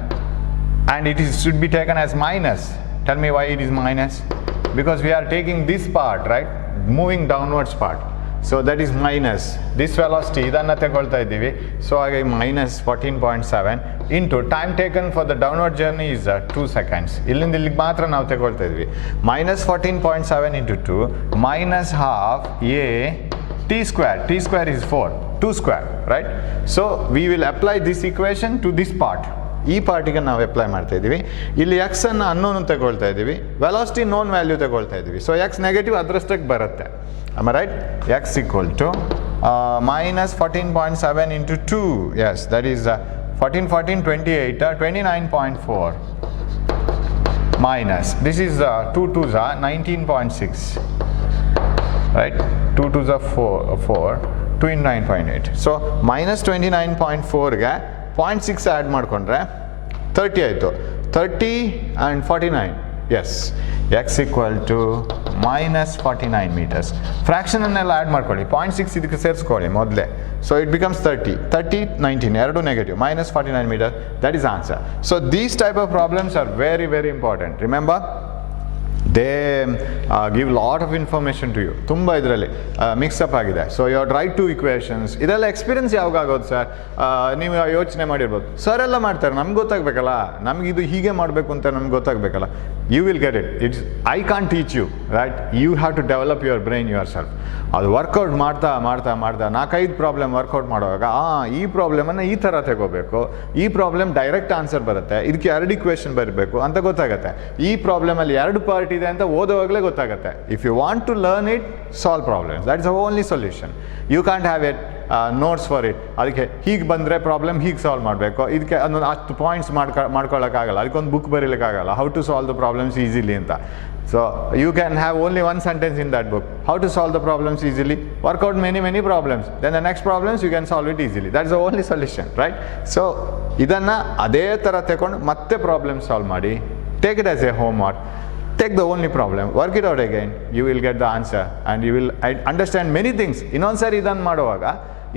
and it should be taken as minus. Tell me why it is minus? Because we are taking this part, right, moving downwards part, so that is minus this velocity idanna ತಗೊಳ್ತಾ ಇದ್ದೀವಿ. So ಹಾಗೆ minus 14.7 into time taken for the downward journey is 2 seconds. ಇಲ್ಲಿಂದ ಇಲ್ಲಿಗೆ ಮಾತ್ರ ನಾವು ತಗೊಳ್ತಾ ಇದ್ವಿ. minus 14.7 into 2 minus half a t square. T square is 4, 2 square, right? So we will apply this equation to this part. ಈ ಪಾರ್ಟಿಗೆ ನಾವು apply ಮಾಡ್ತಾ ಇದ್ದೀವಿ. ಇಲ್ಲಿ ಎಕ್ಸ್ ಅನ್ನು ಅನ್ನೋನ್ ತಗೊಳ್ತಾ ಇದ್ದೀವಿ, ವೆಲಾಸಿಟಿ ನೋನ್ ವ್ಯಾಲ್ಯೂ ತಗೊಳ್ತಾ ಇದ್ದೀವಿ. ಸೊ ಎಕ್ಸ್ ನೆಗೆಟಿವ್ ಅದರಷ್ಟಕ್ಕೆ ಬರುತ್ತೆ. Am I right? X equal to minus 14.7 into 2. Yes, that is 14, 14, 28, 29.4 minus. This is 2 2s are 19.6. Right? 2 2s are 4, 2 in 9.8. So minus 29.4 ಗೆ 0.6 ಆ್ಯಡ್ ಮಾಡಿಕೊಂಡ್ರೆ 30 ಆಯಿತು. 30 and 49. Yes. X equal to minus 49 meters. Fraction ಅನ್ನೆಲ್ಲ add ಮಾಡ್ಕೊಳ್ಳಿ, 0.6 ಇದಕ್ಕೆ ಸೇರಿಸ್ಕೊಳ್ಳಿ ಮೊದಲೇ. So it becomes 30, 19, ಎರಡು negative, minus 49 meters. That is answer. So these type of problems are very, very important. Remember, they give lot of information to you. ತುಂಬ ಇದರಲ್ಲಿ mix up ಆಗಿದೆ. So you write 2 equations. ಇದೆಲ್ಲ experience ಯಾವಾಗ ಆಗೋದು sir? ನೀವು ಯೋಚನೆ ಮಾಡಿರ್ಬೋದು, ಸರ್ ಎಲ್ಲ ಮಾಡ್ತಾರೆ, ನಮ್ಗೆ ಗೊತ್ತಾಗಬೇಕಲ್ಲ, ನಮ್ಗೆ ಇದು ಹೀಗೆ ಮಾಡಬೇಕು ಅಂತ ನಮ್ಗೆ ಗೊತ್ತಾಗಬೇಕಲ್ಲ. You will get it. I can't teach you, right? You have to develop your brain yourself. ಅದು ವರ್ಕೌಟ್ ಮಾಡ್ತಾ 4-5 ಪ್ರಾಬ್ಲಮ್ ವರ್ಕೌಟ್ ಮಾಡುವಾಗ ಈ ಪ್ರಾಬ್ಲಮನ್ನು ಈ ಥರ ತಗೋಬೇಕು, ಈ ಪ್ರಾಬ್ಲಮ್ ಡೈರೆಕ್ಟ್ ಆನ್ಸರ್ ಬರುತ್ತೆ, ಇದಕ್ಕೆ 2 ಇಕ್ವೇಷನ್ ಬರಬೇಕು ಅಂತ ಗೊತ್ತಾಗುತ್ತೆ. ಈ ಪ್ರಾಬ್ಲಮಲ್ಲಿ 2 ಪಾರ್ಟ್ ಇದೆ ಅಂತ ಓದೋವಾಗಲೇ ಗೊತ್ತಾಗುತ್ತೆ. If you want to learn it, solve problems. That's the only solution. You can't have it notes for it. ಅದಕ್ಕೆ ಹೀಗೆ ಬಂದರೆ ಪ್ರಾಬ್ಲಮ್ ಹೀಗೆ ಸಾಲ್ವ್ ಮಾಡಬೇಕು, ಇದಕ್ಕೆ ಅದೊಂದು 10 ಪಾಯಿಂಟ್ಸ್ ಮಾಡ್ಕೊಳ್ಳೋಕ್ಕಾಗಲ್ಲ, ಅದಕ್ಕೊಂದು ಬುಕ್ ಬರೀಲಿಕ್ಕಾಗಲ್ಲ, how to solve the problems easily ಅಂತ. So you can have only one sentence in that book, how to solve the problems easily, work out many problems, then the next problems you can solve it easily. That's the only solution, right? So idanna ade tara tekondu matte problem solve ಮಾಡಿ, take it as a homework, take the only problem, work it out again, you will get the answer and you will understand many things. ಇನ್ನೊಂದು ಸಾರಿ ಇದನ್ನು ಮಾಡುವಾಗ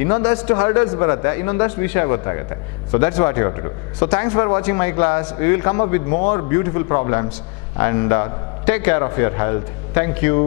ಇನ್ನೊಂದಷ್ಟು hurdles ಬರುತ್ತೆ, ಇನ್ನೊಂದಷ್ಟು ವಿಷಯ ಗೊತ್ತಾಗುತ್ತೆ. So that's what you have to do. So thanks for watching my class. We will come up with more beautiful problems and take care of your health. Thank you.